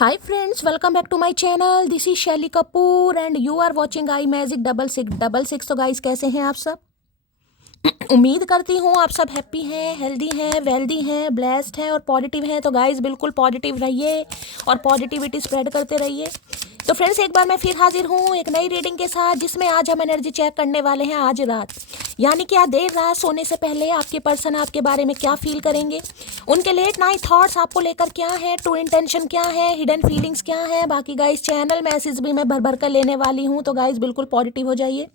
Hi friends, welcome back to my channel. This is Shelly Kapoor and you are watching I Magic 6666. तो guys कैसे हैं आप सब? उम्मीद करती हूँ आप सब हैप्पी हैं, हेल्दी हैं, वेल्दी हैं, ब्लेस्ड हैं और पॉजिटिव हैं। तो गाइस बिल्कुल पॉजिटिव रहिए और पॉजिटिविटी स्प्रेड करते रहिए। तो फ्रेंड्स एक बार मैं फिर हाजिर हूँ एक नई रीडिंग के साथ, जिसमें आज हम एनर्जी चेक करने वाले हैं आज रात, यानी कि आज देर रात सोने से पहले आपके पर्सन आपके बारे में क्या फील करेंगे, उनके लेट नाइट थॉट्स आपको लेकर क्या है, ट्रू इंटेंशन क्या है, हिडन फीलिंग्स क्या है। बाकी गाइस चैनल मैसेज भी मैं भर भर कर लेने वाली हूँ, तो गाइस बिल्कुल पॉजिटिव हो जाइए।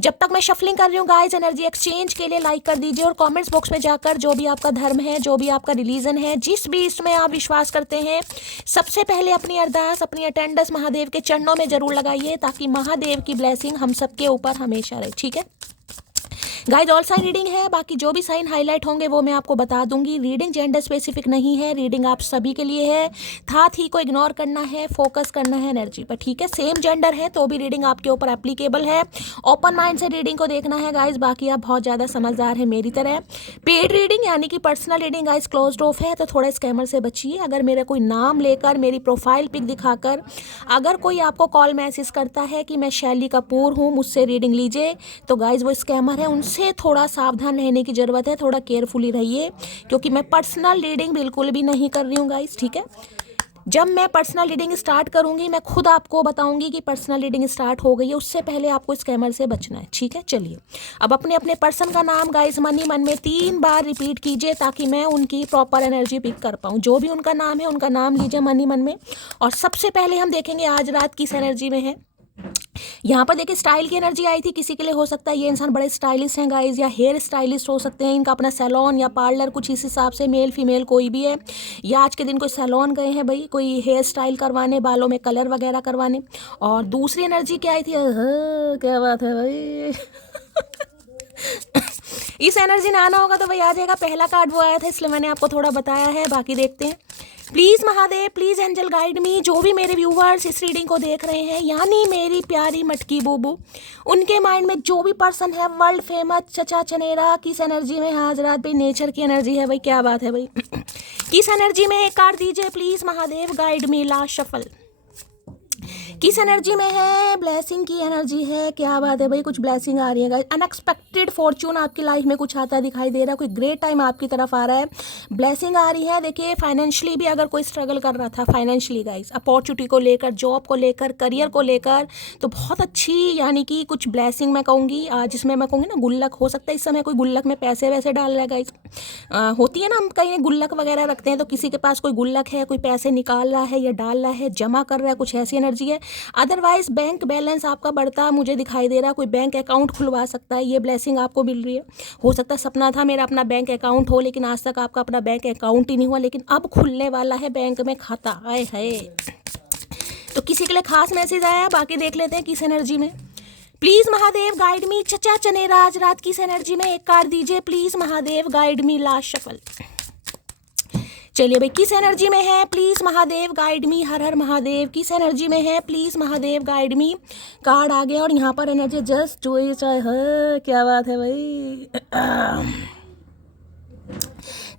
जब तक मैं शफलिंग कर रही हूँ गाइस, एनर्जी एक्सचेंज के लिए लाइक कर दीजिए और कमेंट्स बॉक्स में जाकर जो भी आपका धर्म है, जो भी आपका रिलीजन है, जिस भी इसमें आप विश्वास करते हैं, सबसे पहले अपनी अरदास, अपनी अटेंडेंस महादेव के चरणों में जरूर लगाइए, ताकि महादेव की ब्लेसिंग हम सबके ऊपर हमेशा रहे। ठीक है गाइस, ऑल साइन रीडिंग है, बाकी जो भी साइन हाईलाइट होंगे वो मैं आपको बता दूंगी। रीडिंग जेंडर स्पेसिफिक नहीं है, रीडिंग आप सभी के लिए है। था थी को इग्नोर करना है, फोकस करना है एनर्जी पर। ठीक है, सेम जेंडर है तो भी रीडिंग आपके ऊपर एप्लीकेबल है। ओपन माइंड से रीडिंग को देखना है गाइस। बाकी आप बहुत ज़्यादा समझदार है मेरी तरह। पेड रीडिंग यानी कि personal reading guys closed of है, तो थोड़ा स्कैमर से बचिए। अगर मेरा कोई नाम लेकर, मेरी प्रोफाइल पिक दिखाकर अगर कोई आपको कॉल मैसेज करता है कि मैं शैली कपूर हूँ, मुझसे रीडिंग लीजिए, तो गाइस वो स्कैमर है, उनसे थोड़ा सावधान रहने की ज़रूरत है। थोड़ा केयरफुली रहिए, क्योंकि मैं पर्सनल रीडिंग बिल्कुल भी नहीं कर रही हूँ गाइस। ठीक है, जब मैं पर्सनल रीडिंग स्टार्ट करूंगी मैं खुद आपको बताऊंगी कि पर्सनल रीडिंग स्टार्ट हो गई है, उससे पहले आपको स्कैमर से बचना है। ठीक है, चलिए अब अपने अपने पर्सन का नाम गाइस मन ही मन में 3 बार रिपीट कीजिए, ताकि मैं उनकी प्रॉपर एनर्जी पिक कर पाऊँ। जो भी उनका नाम है उनका नाम लीजिए मन ही मन में। और सबसे पहले हम देखेंगे आज रात किस एनर्जी में है। यहाँ पर देखिए स्टाइल की एनर्जी आई थी, किसी के लिए हो सकता है ये इंसान बड़े स्टाइलिश हैं गाइज, या हेयर स्टाइलिस्ट हो सकते हैं, इनका अपना सैलून या पार्लर कुछ इस हिसाब से, मेल फीमेल कोई भी है, या आज के दिन कोई सैलून गए हैं भाई, कोई हेयर स्टाइल करवाने, बालों में कलर वगैरह करवाने। और दूसरी एनर्जी क्या आई थी, क्या बात है भाई इस एनर्जी में आना होगा तो भाई आ जाएगा। पहला कार्ड वो आया था, इसलिए मैंने आपको थोड़ा बताया है। बाकी देखते हैं। Please Mahadev, please angel guide me. जो भी मेरे व्यूवर्स इस रीडिंग को देख रहे हैं, यानी मेरी प्यारी मटकी बूबू, उनके माइंड में जो भी पर्सन है वर्ल्ड फेमस चचा चनेरा, किस एनर्जी में है आज रात भाई। नेचर की एनर्जी है भाई, क्या बात है भाई किस एनर्जी में है, एक कार्ड दीजिए please Mahadev, guide me. Last shuffle किस एनर्जी में है, ब्लेसिंग की एनर्जी है, क्या बात है भाई, कुछ ब्लेसिंग आ रही है गाइस। अनएक्सपेक्टेड फॉर्च्यून आपकी लाइफ में कुछ आता दिखाई दे रहा है, कोई ग्रेट टाइम आपकी तरफ आ रहा है, ब्लेसिंग आ रही है। देखिए फाइनेंशियली भी अगर कोई स्ट्रगल कर रहा था फाइनेंशियली गाइस, अपॉर्चुनिटी को लेकर, जॉब को लेकर, करियर को लेकर, तो बहुत अच्छी यानी कि कुछ ब्लेसिंग मैं कहूँगी, जिसमें मैं कहूँगी ना गुल्लक हो सकता है इस समय कोई गुल्लक में पैसे वैसे डाल रहा है गाइस। होती है ना, हम कहीं गुल्लक वगैरह रखते हैं, तो किसी के पास कोई गुल्लक है, कोई पैसे निकाल रहा है या डाल रहा है, जमा कर रहा है, कुछ ऐसी एनर्जी है। अदरवाइज बैंक बैलेंस आपका बढ़ता मुझे दिखाई दे रहा है, कोई बैंक अकाउंट खुलवा सकता है, ये ब्लेसिंग आपको मिल रही है। हो सकता है सपना था मेरा अपना बैंक अकाउंट हो, लेकिन आज तक आपका अपना बैंक अकाउंट ही नहीं हुआ, लेकिन अब खुलने वाला है बैंक में खाता। आए है तो किसी के लिए खास मैसेज आया। बाकी देख लेते हैं किस एनर्जी में। प्लीज महादेव गाइड मी, चचा चनेरा आज रात किस एनर्जी में, एक कार्ड दीजिए please Mahadev, guide me. Last shuffle चलिए भाई, किस एनर्जी में है, प्लीज महादेव गाइड मी। हर हर महादेव, किस एनर्जी में है, please Mahadev guide me. Card आ गया और यहाँ पर एनर्जी जस्ट जो है, क्या बात है भाई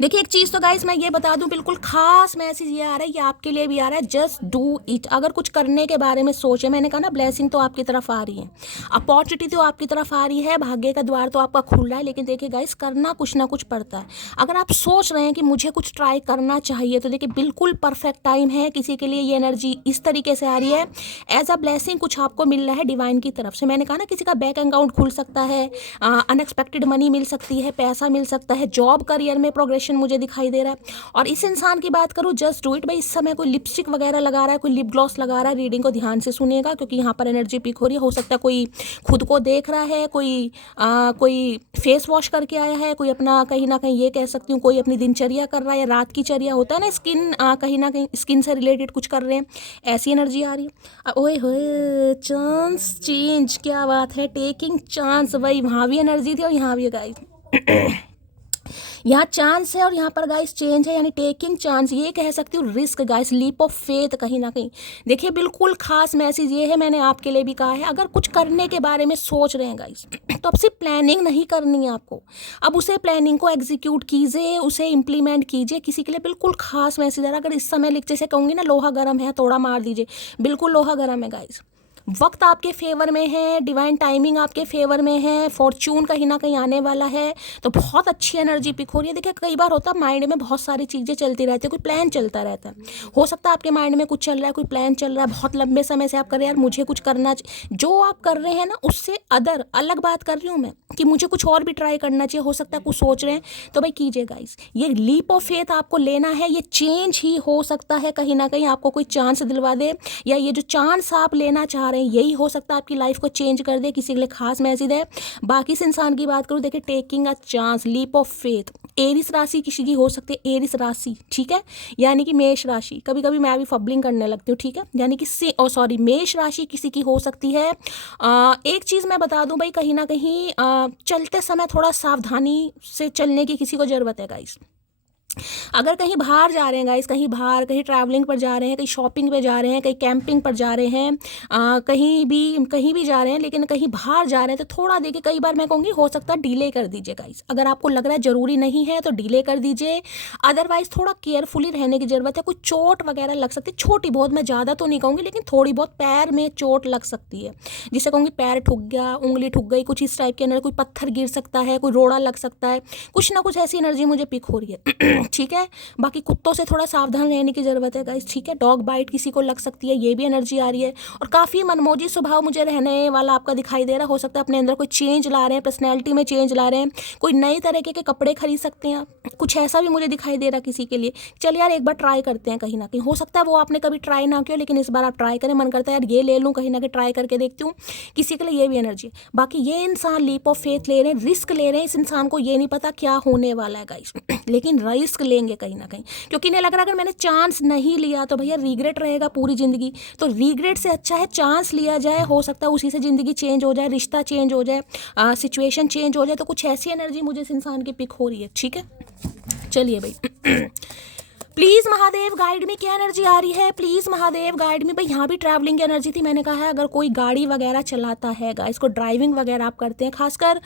देखिए एक चीज़ तो गाइस मैं ये बता दूं, बिल्कुल खास मैसेज ये आ रहा है, ये आपके लिए भी आ रहा है। Just do it. अगर कुछ करने के बारे में सोचे, मैंने कहा ना ब्लेसिंग तो आपकी तरफ आ रही है, अपॉर्चुनिटी तो आपकी तरफ आ रही है, भाग्य का द्वार तो आपका खुल रहा है, लेकिन देखिए गाइस करना कुछ ना कुछ पड़ता है। अगर आप सोच रहे हैं कि मुझे कुछ ट्राई करना चाहिए, तो देखिए बिल्कुल परफेक्ट टाइम है। किसी के लिए ये एनर्जी इस तरीके से आ रही है, एज अ ब्लेसिंग कुछ आपको मिल रहा है डिवाइन की तरफ से। मैंने कहा ना किसी का बैंक अकाउंट खुल सकता है, अनएक्सपेक्टेड मनी मिल सकती है, पैसा मिल सकता है, जॉब करियर में प्रोग्रेशन मुझे दिखाई दे रहा है। और इस इंसान की बात करूं, जस्ट डू इट भाई, इस समय कोई लिपस्टिक वगैरह लगा रहा है, कोई लिप ग्लॉस लगा रहा है। रीडिंग को ध्यान से सुनिएगा, क्योंकि यहाँ पर एनर्जी पिक हो रही है। हो सकता है कोई खुद को देख रहा है, कोई फेस वॉश करके आया है, कोई अपना कहीं ना कहीं ये कह सकती हूँ कोई अपनी दिनचर्या कर रहा है, रात की चर्या होता है ना, स्किन कहीं ना कहीं स्किन से रिलेटेड कुछ कर रहे हैं, ऐसी एनर्जी आ रही है। ओए होए, चांस चेंज, क्या बात है, टेकिंग चांस भाई, वहाँ भी एनर्जी थी और यहाँ भी गाइस यहाँ चांस है और यहाँ पर गाइस चेंज है, यानी टेकिंग चांस, ये कह सकती हूँ risk guys, leap of faith कहीं ना कहीं। देखिए बिल्कुल खास मैसेज ये है, मैंने आपके लिए भी कहा है, अगर कुछ करने के बारे में सोच रहे हैं गाइस तो अब सिर्फ प्लानिंग नहीं करनी है आपको, अब उसे प्लानिंग को एग्जीक्यूट कीजिए, उसे इम्प्लीमेंट कीजिए। किसी के लिए बिल्कुल खास मैसेज है, अगर इस समय लिख जैसे कहूँगी ना लोहा गर्म है थोड़ा मार दीजिए, बिल्कुल लोहा गर्म है गाइस। वक्त आपके फेवर में है, डिवाइन टाइमिंग आपके फेवर में है, फॉर्च्यून कहीं ना कहीं आने वाला है, तो बहुत अच्छी एनर्जी पिक हो रही है। देखिए कई बार होता है माइंड में बहुत सारी चीज़ें चलती रहती है, कोई प्लान चलता रहता है, हो सकता है आपके माइंड में कुछ चल रहा है, कोई प्लान चल रहा है, बहुत लंबे समय से आप कर रहे हैं यार मुझे कुछ करना जो आप कर रहे हैं ना उससे अलग बात कर रही हूँ मैं कि मुझे कुछ और भी ट्राई करना चाहिए, हो सकता है कुछ सोच रहे हैं तो भाई कीजिए गाइस। ये लीप ऑफ फेथ आपको लेना है, ये चेंज ही हो सकता है, कहीं ना कहीं आपको कोई चांस दिलवा दे, या ये जो चांस आप लेना चाह रहे हैं यही हो सकता है आपकी लाइफ को चेंज कर दे, किसी के लिए खास मैसेज है। बाकी इस इंसान की बात करूँ, देखिए taking a chance, leap of faith, Aries राशि किसी की हो सकती है, एरिस राशि, ठीक है, यानी कि मेष राशि, कभी कभी मैं भी फबलिंग करने लगती हूँ, ठीक है, यानी कि मेष राशि किसी की हो सकती है। एक चीज़ मैं बता दूं भाई, कहीं ना कहीं चलते समय थोड़ा सावधानी से चलने की किसी को ज़रूरत है गाइस। अगर कहीं बाहर जा रहे हैं गाइस, कहीं बाहर, कहीं ट्रैवलिंग पर जा रहे हैं, कहीं शॉपिंग पे जा रहे हैं, कहीं कैंपिंग पर जा रहे हैं, कहीं भी जा रहे हैं, लेकिन कहीं बाहर जा रहे हैं तो थोड़ा देखिए, कई बार मैं कहूँगी हो सकता है डिले कर दीजिए गाइस। अगर आपको लग रहा है ज़रूरी नहीं है तो डिले कर दीजिए, अदरवाइज थोड़ा केयरफुली रहने की ज़रूरत है। कुछ चोट वगैरह लग सकती है, छोटी बहुत, मैं ज़्यादा तो नहीं कहूँगी लेकिन थोड़ी बहुत पैर में चोट लग सकती है, जिसे कहूँगी पैर ठुक गया, उंगली ठुक गई, कुछ इस टाइप के अंदर, कोई पत्थर गिर सकता है, कोई रोड़ा लग सकता है, कुछ ना कुछ ऐसी एनर्जी मुझे पिक हो रही है ठीक है। बाकी कुत्तों से थोड़ा सावधान रहने की ज़रूरत है गाइस, ठीक है, डॉग बाइट किसी को लग सकती है, ये भी एनर्जी आ रही है। और काफ़ी मनमोजी स्वभाव मुझे रहने वाला आपका दिखाई दे रहा, हो सकता है अपने अंदर कोई चेंज ला रहे हैं, पर्सनैलिटी में चेंज ला रहे हैं, कोई नई तरीके के कपड़े खरीद सकते हैं आप, कुछ ऐसा भी मुझे दिखाई दे रहा किसी के लिए। चल यार एक बार ट्राई करते हैं, कहीं ना कहीं हो सकता है वो आपने कभी ट्राई ना किया, लेकिन इस बार आप ट्राई करें, मन करता है यार ये ले लूँ, कहीं ना कहीं ट्राई करके देखती हूँ, किसी के लिए ये भी एनर्जी है। बाकी ये इंसान लीप ऑफ फेथ ले रहे हैं, रिस्क ले रहे हैं, इस इंसान को ये नहीं पता क्या होने वाला है गाइस लेकिन रिस्क लेंगे कहीं ना कहीं, क्योंकि इन्हें लग रहा है अगर मैंने चांस नहीं लिया तो भैया रिग्रेट रहेगा पूरी ज़िंदगी, तो रिग्रेट से अच्छा है चांस लिया जाए, हो सकता है उसी से ज़िंदगी चेंज हो जाए, रिश्ता चेंज हो जाए, सिचुएशन चेंज हो जाए। तो कुछ ऐसी एनर्जी मुझे इस इंसान की पिक हो रही है, ठीक है। चलिए भाई प्लीज़ महादेव गाइड में क्या एनर्जी आ रही है, प्लीज़ महादेव गाइड में। भाई यहाँ भी ट्रैवलिंग की एनर्जी थी, मैंने कहा है अगर कोई गाड़ी वगैरह चलाता है गाइस, को ड्राइविंग वगैरह आप करते हैं, खासकर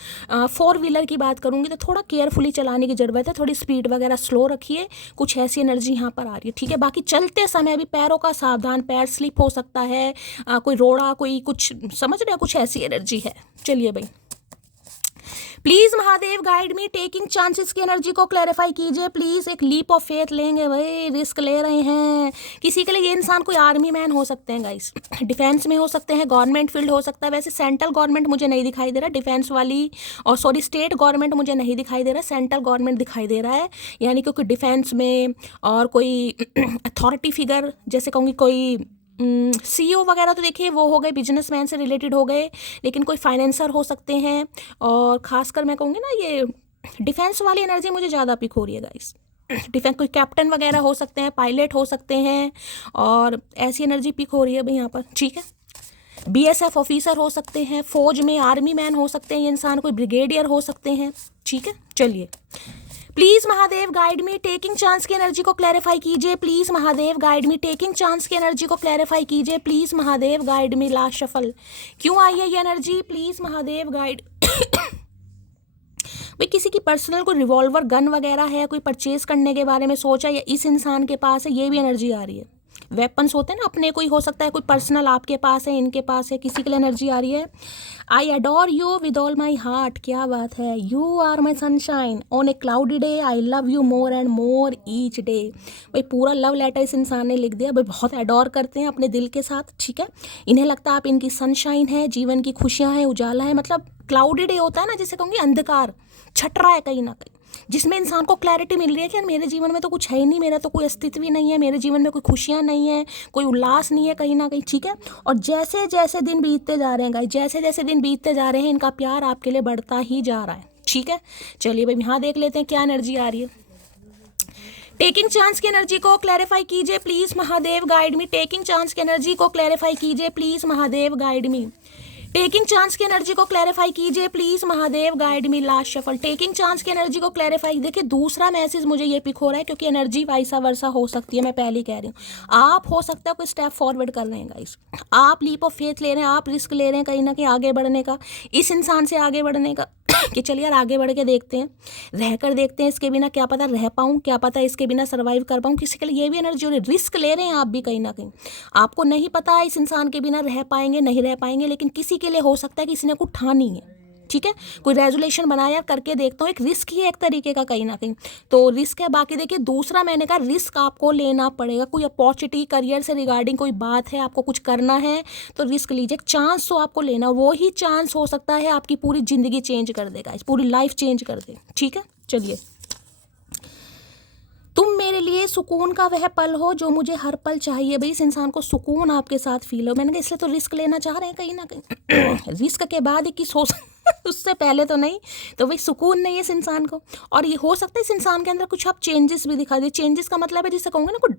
4 व्हीलर की बात करूँगी तो थोड़ा केयरफुली चलाने की ज़रूरत है, थोड़ी स्पीड वगैरह स्लो रखिए, कुछ ऐसी एनर्जी यहाँ पर आ रही है, ठीक है। बाकी चलते समय अभी पैरों का सावधान, पैर स्लिप हो सकता है, कोई रोड़ा, कोई कुछ, समझ रहे हो, कुछ ऐसी एनर्जी है। चलिए भाई please Mahadev guide me, taking chances की एनर्जी को क्लैरिफाई कीजिए प्लीज़। एक लीप ऑफ फेथ लेंगे भाई, रिस्क ले रहे हैं। किसी के लिए ये इंसान कोई आर्मी मैन हो सकते हैं गाइस, डिफेंस में हो सकते हैं, गवर्नमेंट फील्ड हो सकता है, वैसे सेंट्रल गवर्नमेंट मुझे नहीं दिखाई दे रहा, डिफेंस वाली, और सॉरी स्टेट गवर्नमेंट मुझे नहीं दिखाई दे रहा, सेंट्रल गवर्नमेंट दिखाई दे रहा है, यानी क्योंकि डिफेंस में, और कोई अथॉरिटी फिगर, जैसे कहूँगी कोई CEO वगैरह तो देखिए वो हो गए, बिजनेसमैन से रिलेटेड हो गए, लेकिन कोई फाइनेंसर हो सकते हैं, और खासकर मैं कहूँगी ना ये डिफेंस वाली एनर्जी मुझे ज़्यादा पिक हो रही है गाइस। डिफेंस कोई कैप्टन वगैरह हो सकते हैं, पायलट हो सकते हैं, और ऐसी एनर्जी पिक हो रही है भाई यहाँ पर, ठीक है। BSF ऑफिसर हो सकते हैं, फौज में आर्मी मैन हो सकते हैं ये इंसान, कोई ब्रिगेडियर हो सकते हैं, ठीक है। चलिए please Mahadev guide me, taking chance की एनर्जी को क्लैरिफाई कीजिए please Mahadev guide me, taking chance की एनर्जी को क्लैरिफाई कीजिए please Mahadev guide me. Last shuffle क्यों आई है ये एनर्जी, प्लीज़ महादेव गाइड भाई किसी की पर्सनल कोई रिवॉल्वर गन वगैरह है, कोई परचेज करने के बारे में सोचा, या इस इंसान के पास है, ये भी एनर्जी आ रही है। वेपन्स होते हैं ना अपने, कोई हो सकता है कोई पर्सनल आपके पास है, इनके पास है, किसी के लिए एनर्जी आ रही है। I adore you with all my heart, क्या बात है, you are my sunshine on a cloudy day, I love you more and more each day. भाई पूरा लव लेटर इस इंसान ने लिख दिया, भाई बहुत अडोर करते हैं अपने दिल के साथ, ठीक है। इन्हें लगता है आप इनकी सनशाइन है, जीवन की खुशियाँ हैं, उजाला है, मतलब क्लाउडी डे होता है ना जिसे कहूँगी अंधकार छट रहा है कहीं ना कहीं, जिसमें इंसान को क्लैरिटी मिल रही है कि यार मेरे जीवन में तो कुछ है ही नहीं, मेरा तो कोई अस्तित्व ही नहीं है, मेरे जीवन में कोई खुशियाँ नहीं है, कोई उल्लास नहीं है कहीं ना कहीं, ठीक है। और जैसे जैसे दिन बीतते जा रहे हैं गाइस, जैसे जैसे दिन बीतते जा रहे हैं, इनका प्यार आपके लिए बढ़ता ही जा रहा है, ठीक है। चलिए भाई यहाँ देख लेते हैं क्या एनर्जी आ रही है। टेकिंग चांस की एनर्जी को क्लैरिफाई कीजिए please Mahadev guide me, taking chance की एनर्जी को क्लैरिफाई कीजिए please Mahadev guide me, taking chance की एनर्जी को क्लैरिफाई कीजिए please Mahadev, guide me last shuffle. Taking chance की एनर्जी को क्लैरिफाई, देखिए दूसरा मैसेज मुझे ये पिक हो रहा है क्योंकि एनर्जी वाइसा वर्सा हो सकती है, मैं पहले ही कह रही हूँ। आप हो सकता है कोई स्टेप फॉरवर्ड कर रहे हैं गाइस, आप लीप ऑफ फेथ ले रहे हैं, आप रिस्क ले रहे हैं कहीं ना कहीं आगे बढ़ने का, इस इंसान से आगे बढ़ने का कि चलिए यार आगे बढ़ के देखते हैं, रह कर देखते हैं, इसके बिना क्या पता रह पाऊँ, क्या पता इसके बिना सर्वाइव कर पाऊँ। किसी के लिए ये भी एनर्जी हो रही है, रिस्क ले रहे हैं आप भी कहीं ना कहीं, आपको नहीं पता इस इंसान के बिना रह पाएंगे नहीं रह पाएंगे, लेकिन किसी के लिए हो सकता है कि किसी ने कुछ ठानी है, ठीक है, कोई रेजोल्यूशन बनाया करके देखता हूँ, एक रिस्क ही है एक तरीके का कहीं ना कहीं, तो रिस्क है। बाकी देखिए दूसरा मैंने कहा रिस्क आपको लेना पड़ेगा, कोई अपॉर्चुनिटी करियर से रिगार्डिंग कोई बात है, आपको कुछ करना है तो रिस्क लीजिए, चांस तो आपको लेना, वो ही चांस हो सकता है आपकी पूरी ज़िंदगी चेंज कर देगा, पूरी लाइफ चेंज कर दे, ठीक है। चलिए, तुम मेरे लिए सुकून का वह पल हो जो मुझे हर पल चाहिए। भाई इस इंसान को सुकून आपके साथ फील हो, मैंने कहा इसलिए तो रिस्क लेना चाह रहे हैं कहीं ना कहीं रिस्क के बाद ही किस हो उससे पहले तो नहीं, तो भाई सुकून नहीं है इस इंसान को। और ये हो सकता है इस इंसान के अंदर कुछ आप चेंजेस भी दिखा दे, चेंजेस का मतलब है जिसे कहूँगा ना, कोई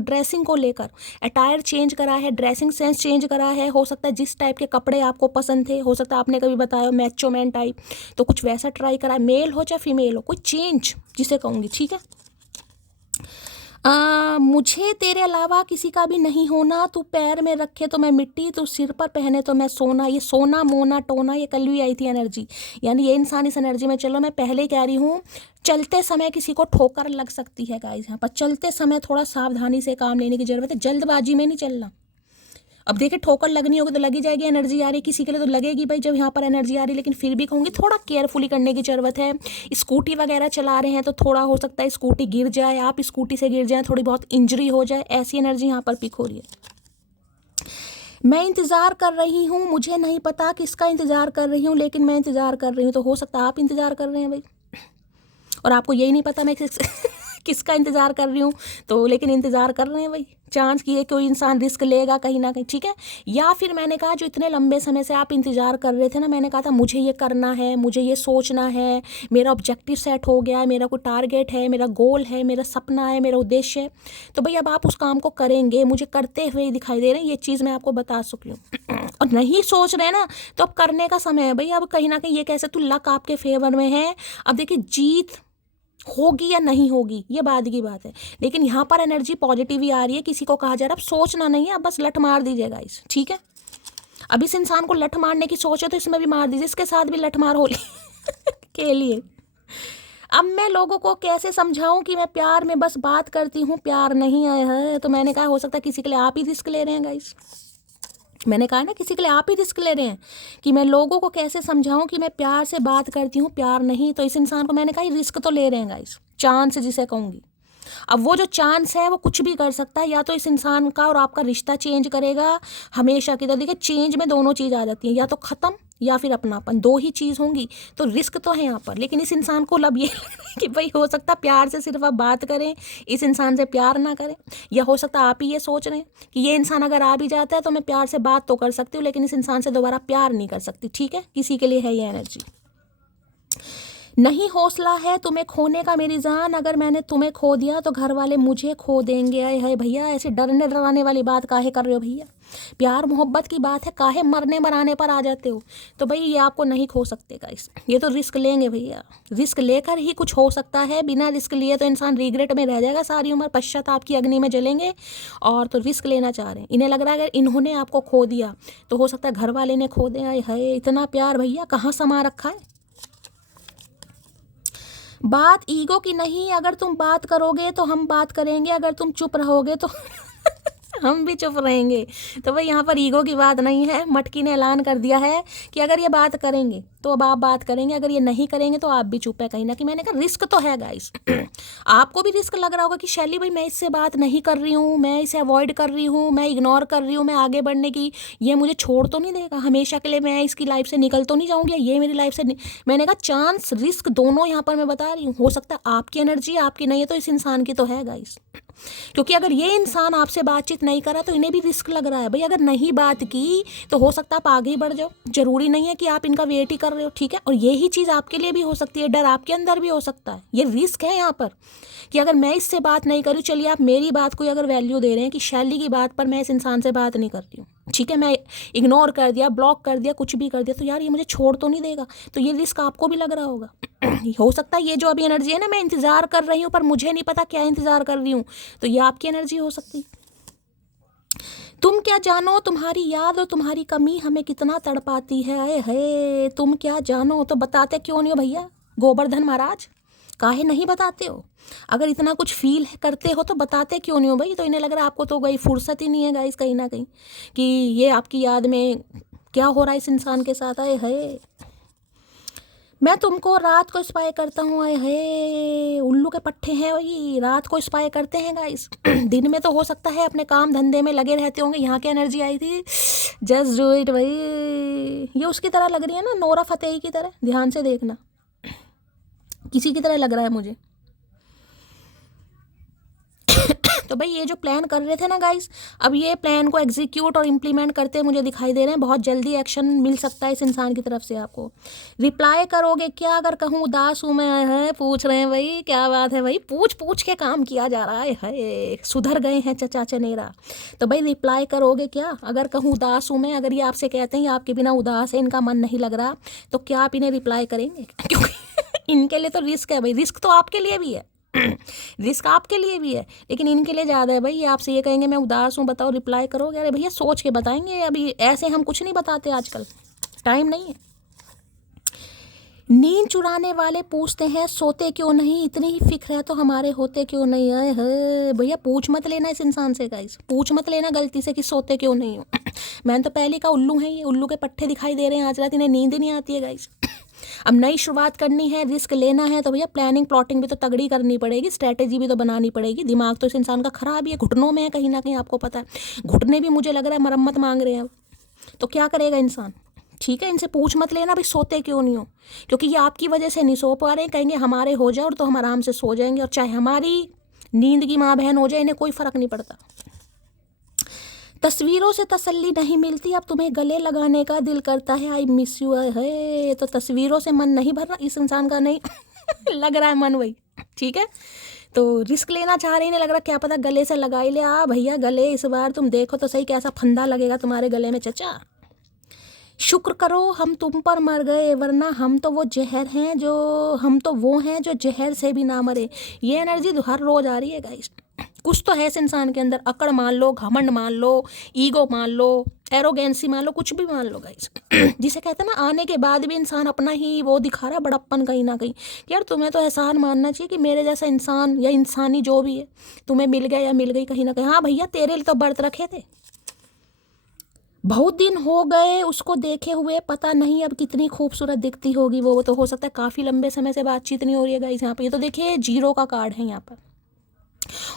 ड्रेसिंग को लेकर अटायर चेंज करा है, ड्रेसिंग सेंस चेंज करा है, हो सकता है जिस टाइप के कपड़े आपको पसंद थे, हो सकता है आपने कभी बताया मैचो मैन टाइप, तो कुछ वैसा ट्राई करा है, मेल हो चाहे फीमेल हो, कोई चेंज जिसे कहूँगी, ठीक है। मुझे तेरे अलावा किसी का भी नहीं होना, तू पैर में रखे तो मैं मिट्टी, तू सिर पर पहने तो मैं सोना। ये सोना मोना टोना ये कल भी आई थी एनर्जी, यानी ये इंसान इस एनर्जी में, चलो मैं पहले ही कह रही हूँ चलते समय किसी को ठोकर लग सकती है गाइस, यहाँ पर चलते समय थोड़ा सावधानी से काम लेने की जरूरत है, जल्दबाजी में नहीं चलना। अब देखिए ठोकर लगनी होगी तो लगी जाएगी, एनर्जी आ रही किसी के लिए तो लगेगी भाई जब यहाँ पर एनर्जी आ रही, लेकिन फिर भी कहूँगी थोड़ा केयरफुली करने की ज़रूरत है। स्कूटी वगैरह चला रहे हैं तो थोड़ा हो सकता है स्कूटी गिर जाए, आप स्कूटी से गिर जाए, थोड़ी बहुत इंजरी हो जाए, ऐसी एनर्जी यहाँ पर पिक हो रही है। मैं इंतज़ार कर रही हूँ, मुझे नहीं पता किसका इंतज़ार कर रही हूँ, लेकिन मैं इंतज़ार कर रही हूँ, तो हो सकता है आप इंतज़ार कर रहे हैं भाई और आपको यही नहीं पता मैं किसका इंतज़ार कर रही हूँ, तो लेकिन इंतज़ार कर रहे हैं भाई, चांस की है कोई इंसान रिस्क लेगा कहीं ना कहीं, ठीक है। या फिर मैंने कहा जो इतने लंबे समय से आप इंतज़ार कर रहे थे ना, मैंने कहा था मुझे ये करना है, मुझे ये सोचना है, मेरा ऑब्जेक्टिव सेट हो गया है, मेरा कोई टारगेट है, मेरा गोल है, मेरा सपना है, मेरा उद्देश्य है, तो भाई अब आप उस काम को करेंगे, मुझे करते हुए दिखाई दे रहे हैं, ये चीज़ मैं आपको बता चुकी हूँ। और नहीं सोच रहे ना तो अब करने का समय है भाई, अब कहीं ना कहीं ये कैसे तो लक आपके फेवर में है। अब देखिए जीत होगी या नहीं होगी ये बाद की बात है, लेकिन यहाँ पर एनर्जी पॉजिटिव ही आ रही है, किसी को कहा जा रहा है अब सोचना नहीं है, अब बस लठ मार दीजिएगा इस, ठीक है। अब इस इंसान को लठ मारने की सोच है तो इसमें भी मार दीजिए, इसके साथ भी लठ मार होली के लिए। अब मैं लोगों को कैसे समझाऊं कि मैं प्यार में बस बात करती हूँ, प्यार नहीं आया है, तो मैंने कहा हो सकता है किसी के लिए आप ही रिस्क ले रहे हैं गाइस, मैंने कहा ना किसी के लिए आप ही रिस्क ले रहे हैं कि मैं लोगों को कैसे समझाऊं कि मैं प्यार से बात करती हूँ, प्यार नहीं, तो इस इंसान को मैंने कहा रिस्क तो ले रहे हैं गाइस, चांस जिसे कहूँगी। अब वो जो चांस है वो कुछ भी कर सकता है, या तो इस इंसान का और आपका रिश्ता चेंज करेगा हमेशा की, तो देखिए चेंज में दोनों चीज़ आ जाती है, या तो ख़त्म या फिर अपनापन, दो ही चीज़ होंगी, तो रिस्क तो है यहाँ पर। लेकिन इस इंसान को लब ये कि भाई हो सकता है प्यार से सिर्फ आप बात करें, इस इंसान से प्यार ना करें, या हो सकता है आप ही ये सोच रहे हैं कि ये इंसान अगर आ भी जाता है तो मैं प्यार से बात तो कर सकती हूँ लेकिन इस इंसान से दोबारा प्यार नहीं कर सकती, ठीक है, किसी के लिए है ये एनर्जी। नहीं हौसला है तुम्हें खोने का मेरी जान, अगर मैंने तुम्हें खो दिया तो घर वाले मुझे खो देंगे। आए है भैया ऐसे डरने डराने वाली बात काहे कर रहे हो भैया, प्यार मोहब्बत की बात है, काहे मरने बनाने पर आ जाते हो। तो भाई ये आपको नहीं खो सकते गाइस, ये तो रिस्क लेंगे भैया, रिस्क लेकर ही कुछ हो सकता है, बिना रिस्क लिए तो इंसान रिग्रेट में रह जाएगा सारी उम्र, पश्चाताप की अग्नि में जलेंगे। और तो रिस्क लेना चाह रहे हैं, इन्हें लग रहा है अगर इन्होंने आपको खो दिया तो हो सकता है घर वाले ने खो दिया। है इतना प्यार भैया कहाँ समा रखा है। बात ईगो की नहीं, अगर तुम बात करोगे तो हम बात करेंगे, अगर तुम चुप रहोगे तो हम भी चुप रहेंगे। तो भाई यहाँ पर ईगो की बात नहीं है, मटकी ने ऐलान कर दिया है कि अगर ये बात करेंगे तो अब आप बात करेंगे, अगर ये नहीं करेंगे तो आप भी चुप है कहीं ना कहीं। मैंने कहा रिस्क तो है गाइस आपको भी रिस्क लग रहा होगा कि शैली भाई मैं इससे बात नहीं कर रही हूँ, मैं इसे अवॉइड कर रही हूँ, मैं इग्नोर कर रही हूँ, मैं आगे बढ़ने की, ये मुझे छोड़ तो नहीं देगा हमेशा के लिए, मैं इसकी लाइफ से निकल तो नहीं जाऊँगी, ये मेरी लाइफ से मैंने कहा चांस रिस्क दोनों यहाँ पर मैं बता रही हूँ। हो सकता है आपकी एनर्जी आपकी नहीं है तो इस इंसान की तो है गाइस, क्योंकि अगर ये इंसान आपसे बातचीत नहीं करा तो इन्हें भी रिस्क लग रहा है भाई, अगर नहीं बात की तो हो सकता है आप आगे ही बढ़ जाओ, जरूरी नहीं है कि आप इनका वेट ही कर रहे हो, ठीक है। और यही चीज़ आपके लिए भी हो सकती है, डर आपके अंदर भी हो सकता है, ये रिस्क है यहाँ पर कि अगर मैं इससे बात नहीं करूँ, चलिए आप मेरी बात को अगर वैल्यू दे रहे हैं कि शैली की बात पर मैं इस इंसान से बात नहीं करती हूँ, ठीक है, मैं इग्नोर कर दिया, ब्लॉक कर दिया, कुछ भी कर दिया, तो यार ये मुझे छोड़ तो नहीं देगा। तो ये रिस्क आपको भी लग रहा होगा। हो सकता है ये जो अभी एनर्जी है ना, मैं इंतज़ार कर रही हूँ पर मुझे नहीं पता क्या इंतज़ार कर रही हूँ, तो ये आपकी एनर्जी हो सकती। तुम क्या जानो तुम्हारी याद और तुम्हारी कमी हमें कितना तड़पाती है, आए है तुम क्या जानो, तो बताते क्यों नहीं हो भैया गोवर्धन महाराज, काहे नहीं बताते हो? अगर इतना कुछ फील करते हो तो बताते क्यों नहीं हो भाई? तो इन्हें लग रहा है आपको तो गई फुर्सत ही नहीं है गाइस, कहीं ना कहीं, कि ये आपकी याद में क्या हो रहा है इस इंसान के साथ, आए है। मैं तुमको रात को स्पाई करता हूँ, आए है उल्लू के पट्टे हैं वही, रात को स्पाई करते हैं गाइस। दिन में तो हो सकता है अपने काम धंधे में लगे रहते होंगे। यहाँ की एनर्जी आई थी, जस्ट डू इट भाई, ये उसकी तरह लग रही है ना, नोरा फतेही की तरह, ध्यान से देखना, किसी की तरह लग रहा है मुझे। तो भाई ये जो प्लान कर रहे थे ना गाइस, अब ये प्लान को एग्जीक्यूट और इम्प्लीमेंट करते मुझे दिखाई दे रहे हैं। बहुत जल्दी एक्शन मिल सकता है इस इंसान की तरफ से आपको। रिप्लाई करोगे क्या अगर कहूँ उदास हूँ मैं, है पूछ रहे हैं भाई, क्या बात है भाई, पूछ पूछ के काम किया जा रहा है, सुधर गए हैं चचा चनेरा। तो भाई रिप्लाई करोगे क्या अगर कहूँ उदास हूँ मैं? अगर ये आपसे कहते हैं आपके बिना उदास है, इनका मन नहीं लग रहा, तो क्या आप इन्हें रिप्लाई करेंगे? क्योंकि इनके लिए तो रिस्क है भाई, रिस्क तो आपके लिए भी है, रिस्क आपके लिए भी है, लेकिन इनके लिए ज़्यादा है भाई। ये आपसे ये कहेंगे मैं उदास हूँ, बताओ रिप्लाई करोगे? अरे भैया सोच के बताएंगे, अभी ऐसे हम कुछ नहीं बताते, आजकल टाइम नहीं है। नींद चुराने वाले पूछते हैं सोते क्यों नहीं, इतनी ही फिक्र है तो हमारे होते क्यों नहीं आए है। भैया पूछ मत लेना इस इंसान से गाइस, पूछ मत लेना गलती से कि सोते क्यों नहीं हो। मैंने तो पहले का उल्लू है, ये उल्लू के पट्टे दिखाई दे रहे हैं आज रात, इन्हें नींद नहीं आती है गाइस। अब नई शुरुआत करनी है, रिस्क लेना है, तो भैया प्लानिंग प्लॉटिंग भी तो तगड़ी करनी पड़ेगी, स्ट्रैटेजी भी तो बनानी पड़ेगी। दिमाग तो इस इंसान का खराब ही है, घुटनों में है कहीं ना कहीं, आपको पता है घुटने भी मुझे लग रहा है मरम्मत मांग रहे हैं। तो क्या करेगा इंसान? ठीक है, इनसे पूछ मत लेना भाई सोते क्यों नहीं हो, क्योंकि ये आपकी वजह से नहीं सो पा रहे हैं। कहेंगे हमारे हो जाए और तो हम आराम से सो जाएंगे, और चाहे हमारी नींद की माँ बहन हो जाए, इन्हें कोई फ़र्क नहीं पड़ता। तस्वीरों से तसल्ली नहीं मिलती, अब तुम्हें गले लगाने का दिल करता है, आई मिस यू है। तो तस्वीरों से मन नहीं भर रहा इस इंसान का, नहीं लग रहा है मन वही, ठीक है। तो रिस्क लेना चाह रही, नहीं लग रहा, क्या पता गले से लगा ही ले। भैया गले इस बार तुम देखो तो सही कैसा फंदा लगेगा तुम्हारे गले में चचा। शुक्र करो हम तुम पर मर गए, वरना हम तो वो जहर हैं जो, हम तो वो हैं जो जहर से भी ना मरे। ये एनर्जी हर रोज आ रही है गाइस। कुछ तो है इस इंसान के अंदर, अकड़ मान लो, घमंड मान लो, ईगो मान लो, एरोगेंसी मान लो, कुछ भी मान लो गाइस। जिसे कहते हैं ना आने के बाद भी इंसान अपना ही वो दिखा रहा है बड़प्पन कहीं ना कहीं। यार तुम्हें तो एहसान मानना चाहिए कि मेरे जैसा इंसान या इंसानी जो भी है तुम्हें मिल गया या मिल गई कहीं ना कहीं। हाँ भैया तेरे लिए तो व्रत रखे थे, बहुत दिन हो गए उसको देखे हुए, पता नहीं अब कितनी खूबसूरत दिखती होगी वो। तो हो सकता है काफ़ी लंबे समय से बातचीत नहीं हो रही है गाइस यहाँ पे। ये तो देखिए जीरो का कार्ड है यहाँ पर,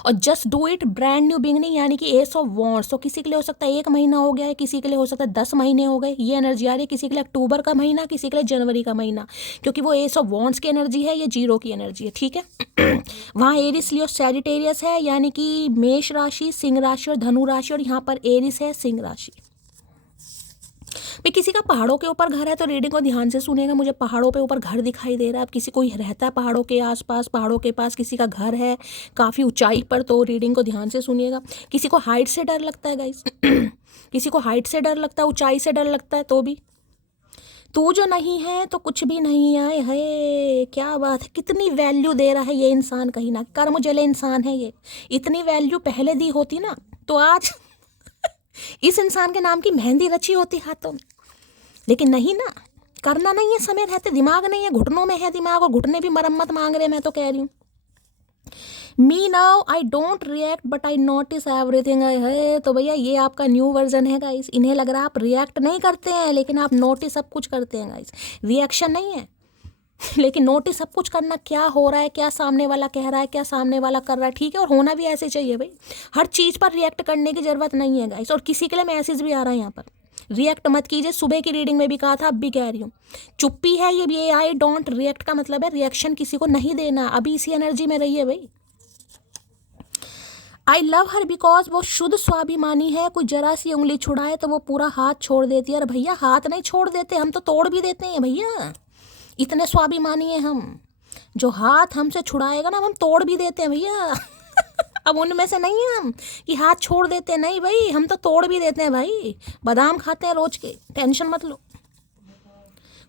और just do it brand new beginning, यानी कि एस ऑफ वॉन्ड्स। तो किसी के लिए हो सकता है 1 महीना हो गया है, किसी के लिए हो सकता है 10 महीने हो गए, ये एनर्जी आ रही है। किसी के लिए अक्टूबर का महीना, किसी के लिए जनवरी का महीना, क्योंकि वो एस ऑफ वॉन्ड्स की एनर्जी है, ये जीरो की एनर्जी है, ठीक है। वहाँ एरिस लियो सैजिटेरियस है, यानी कि मेष राशि, सिंह राशि और धनु राशि, और यहाँ पर एरिस है सिंह राशि। भाई किसी का पहाड़ों के ऊपर घर है तो रीडिंग को ध्यान से सुनेगा। मुझे पहाड़ों पे ऊपर घर दिखाई दे रहा है। अब किसी कोई रहता है पहाड़ों के आसपास, पहाड़ों के पास किसी का घर है काफ़ी ऊंचाई पर, तो रीडिंग को ध्यान से सुनिएगा। किसी को हाइट से डर लगता है गाइस, किसी को हाइट से डर लगता है, ऊंचाई से डर लगता है, तो भी तू जो नहीं है तो कुछ भी नहीं आए है। क्या बात है, कितनी वैल्यू दे रहा है ये इंसान, कहीं ना कर्म जले इंसान है ये। इतनी वैल्यू पहले दी होती ना तो आज इस इंसान के नाम की मेहंदी रची होती हाथों में, लेकिन नहीं ना, करना नहीं है समय रहते, दिमाग नहीं है, घुटनों में है दिमाग, और घुटने भी मरम्मत मांग रहे हैं। मैं तो कह रही हूँ me now I don't react but I notice everything I है। तो भैया ये आपका न्यू वर्जन है गाइस। इन्हें लग रहा है आप रिएक्ट नहीं करते हैं, लेकिन आप नोटिस सब कुछ करते हैं गाइस। रिएक्शन नहीं है लेकिन नोटिस सब कुछ करना, क्या हो रहा है, क्या सामने वाला कह रहा है, क्या सामने वाला कर रहा है, ठीक है। और होना भी ऐसे चाहिए भाई, हर चीज़ पर रिएक्ट करने की ज़रूरत नहीं है गाइस। और किसी के लिए मैसेज भी आ रहा है यहाँ पर, रिएक्ट मत कीजिए। सुबह की रीडिंग में भी कहा था, अब भी कह रही हूँ, चुप्पी है ये आई डोंट रिएक्ट का मतलब है रिएक्शन किसी को नहीं देना। अभी इसी एनर्जी में रहिए भाई। आई लव हर बिकॉज वो शुद्ध स्वाभिमानी है, कोई जरा सी उंगली छुड़ाए तो वो पूरा हाथ छोड़ देती है। अरे भैया हाथ नहीं छोड़ देते, हम तो तोड़ भी देते हैं भैया, इतने स्वाभिमानी है हम। जो हाथ हमसे छुड़ाएगा ना हम तोड़ भी देते हैं भैया। अब उनमें से नहीं है हम कि हाथ छोड़ देते हैं, नहीं भाई, हम तो तोड़ भी देते हैं भाई, बादाम खाते हैं रोज के, टेंशन मत लो।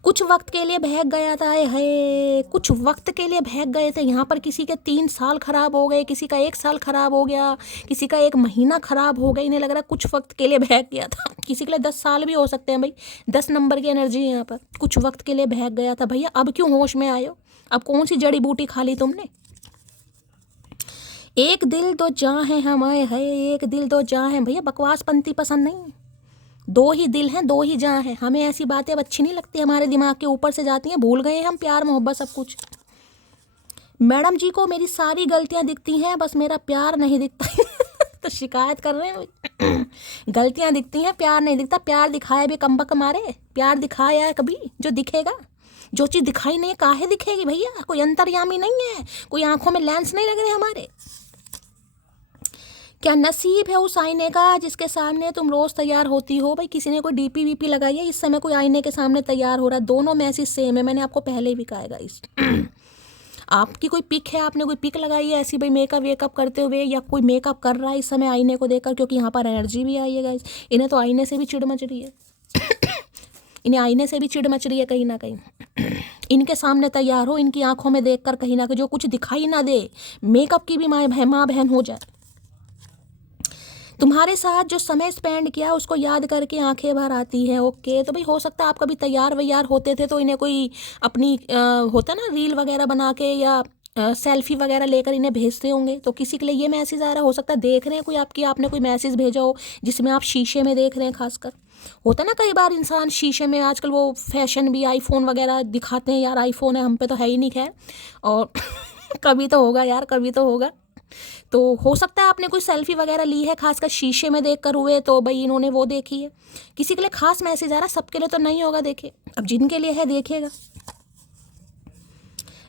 कुछ वक्त के लिए बहक गया था, है कुछ वक्त के लिए बहक गए थे। यहाँ पर किसी के 3 साल खराब हो गए, किसी का 1 साल खराब हो गया, किसी का 1 महीना खराब हो गया। इन्हें लग रहा है कुछ वक्त के लिए बहक गया था। किसी के लिए 10 साल भी हो सकते हैं भाई, 10 नंबर की एनर्जी है यहाँ पर। कुछ वक्त के लिए बहक गया था भैया, अब क्यों होश में आए हो? अब कौन सी जड़ी बूटी खा ली तुमने? एक दिल दो जहाँ है हमारे, है एक दिल दो जहाँ है। भैया बकवास पंक्ति पसंद नहीं, 2 ही दिल हैं, 2 ही जहाँ हैं। हमें ऐसी बातें अब अच्छी नहीं लगती, हमारे दिमाग के ऊपर से जाती हैं, भूल गए हम प्यार मोहब्बत सब कुछ। मैडम जी को मेरी सारी गलतियां दिखती हैं, बस मेरा प्यार नहीं दिखता। तो शिकायत कर रहे हैं। गलतियां दिखती हैं, प्यार नहीं दिखता। प्यार दिखाया भी कम बक मारे, प्यार दिखाया है कभी जो दिखेगा? जो चीज़ दिखाई नहीं काहे दिखेगी भैया? कोई अंतर्यामी नहीं है, कोई आंखों में लेंस नहीं लग रहे हमारे। क्या नसीब है उस आईने का जिसके सामने तुम रोज़ तैयार होती हो? भाई किसी ने कोई डीपी वीपी लगाई है, इस समय कोई आईने के सामने तैयार हो रहा है? दोनों मैसेज सेम है, मैंने आपको पहले भी कहा है गाइस। आपकी कोई पिक है, आपने कोई पिक लगाई है ऐसी भाई मेकअप वेकअप करते हुए, या कोई मेकअप कर रहा है इस समय आईने को देखकर, क्योंकि यहाँ पर एनर्जी भी आई है गाइस। इन्हें तो आईने से भी चिड़ मच रही है। इन्हें आईने से भी चिड़ मच रही है कहीं ना कहीं। इनके सामने तैयार हो, इनकी आंखों में देखकर कहीं ना कहीं जो कुछ दिखाई ना दे, मेकअप की भी माँ बहन हो जाए। तुम्हारे साथ जो समय स्पेंड किया उसको याद करके आंखें भर आती हैं। ओके, तो भाई हो सकता है आप कभी तैयार वैयार होते थे तो इन्हें कोई अपनी होता ना रील वगैरह बना के या सेल्फी वगैरह लेकर इन्हें भेजते होंगे, तो किसी के लिए ये मैसेज आ रहा हो सकता है। देख रहे हैं कोई आपने कोई मैसेज भेजा हो जिसमें आप शीशे में देख रहे हैं। खासकर होता ना कई बार इंसान शीशे में, आजकल वो फैशन भी आईफोन वगैरह दिखाते हैं, यार आईफोन है, हम पे तो है ही नहीं खैर, और कभी तो होगा यार, कभी तो होगा। तो हो सकता है आपने कोई सेल्फी वगैरह ली है खासकर शीशे में देखकर हुए, तो भाई इन्होंने वो देखी है। किसी के लिए खास मैसेज आ रहा, सबके लिए तो नहीं होगा, देखे अब जिनके लिए है देखिएगा।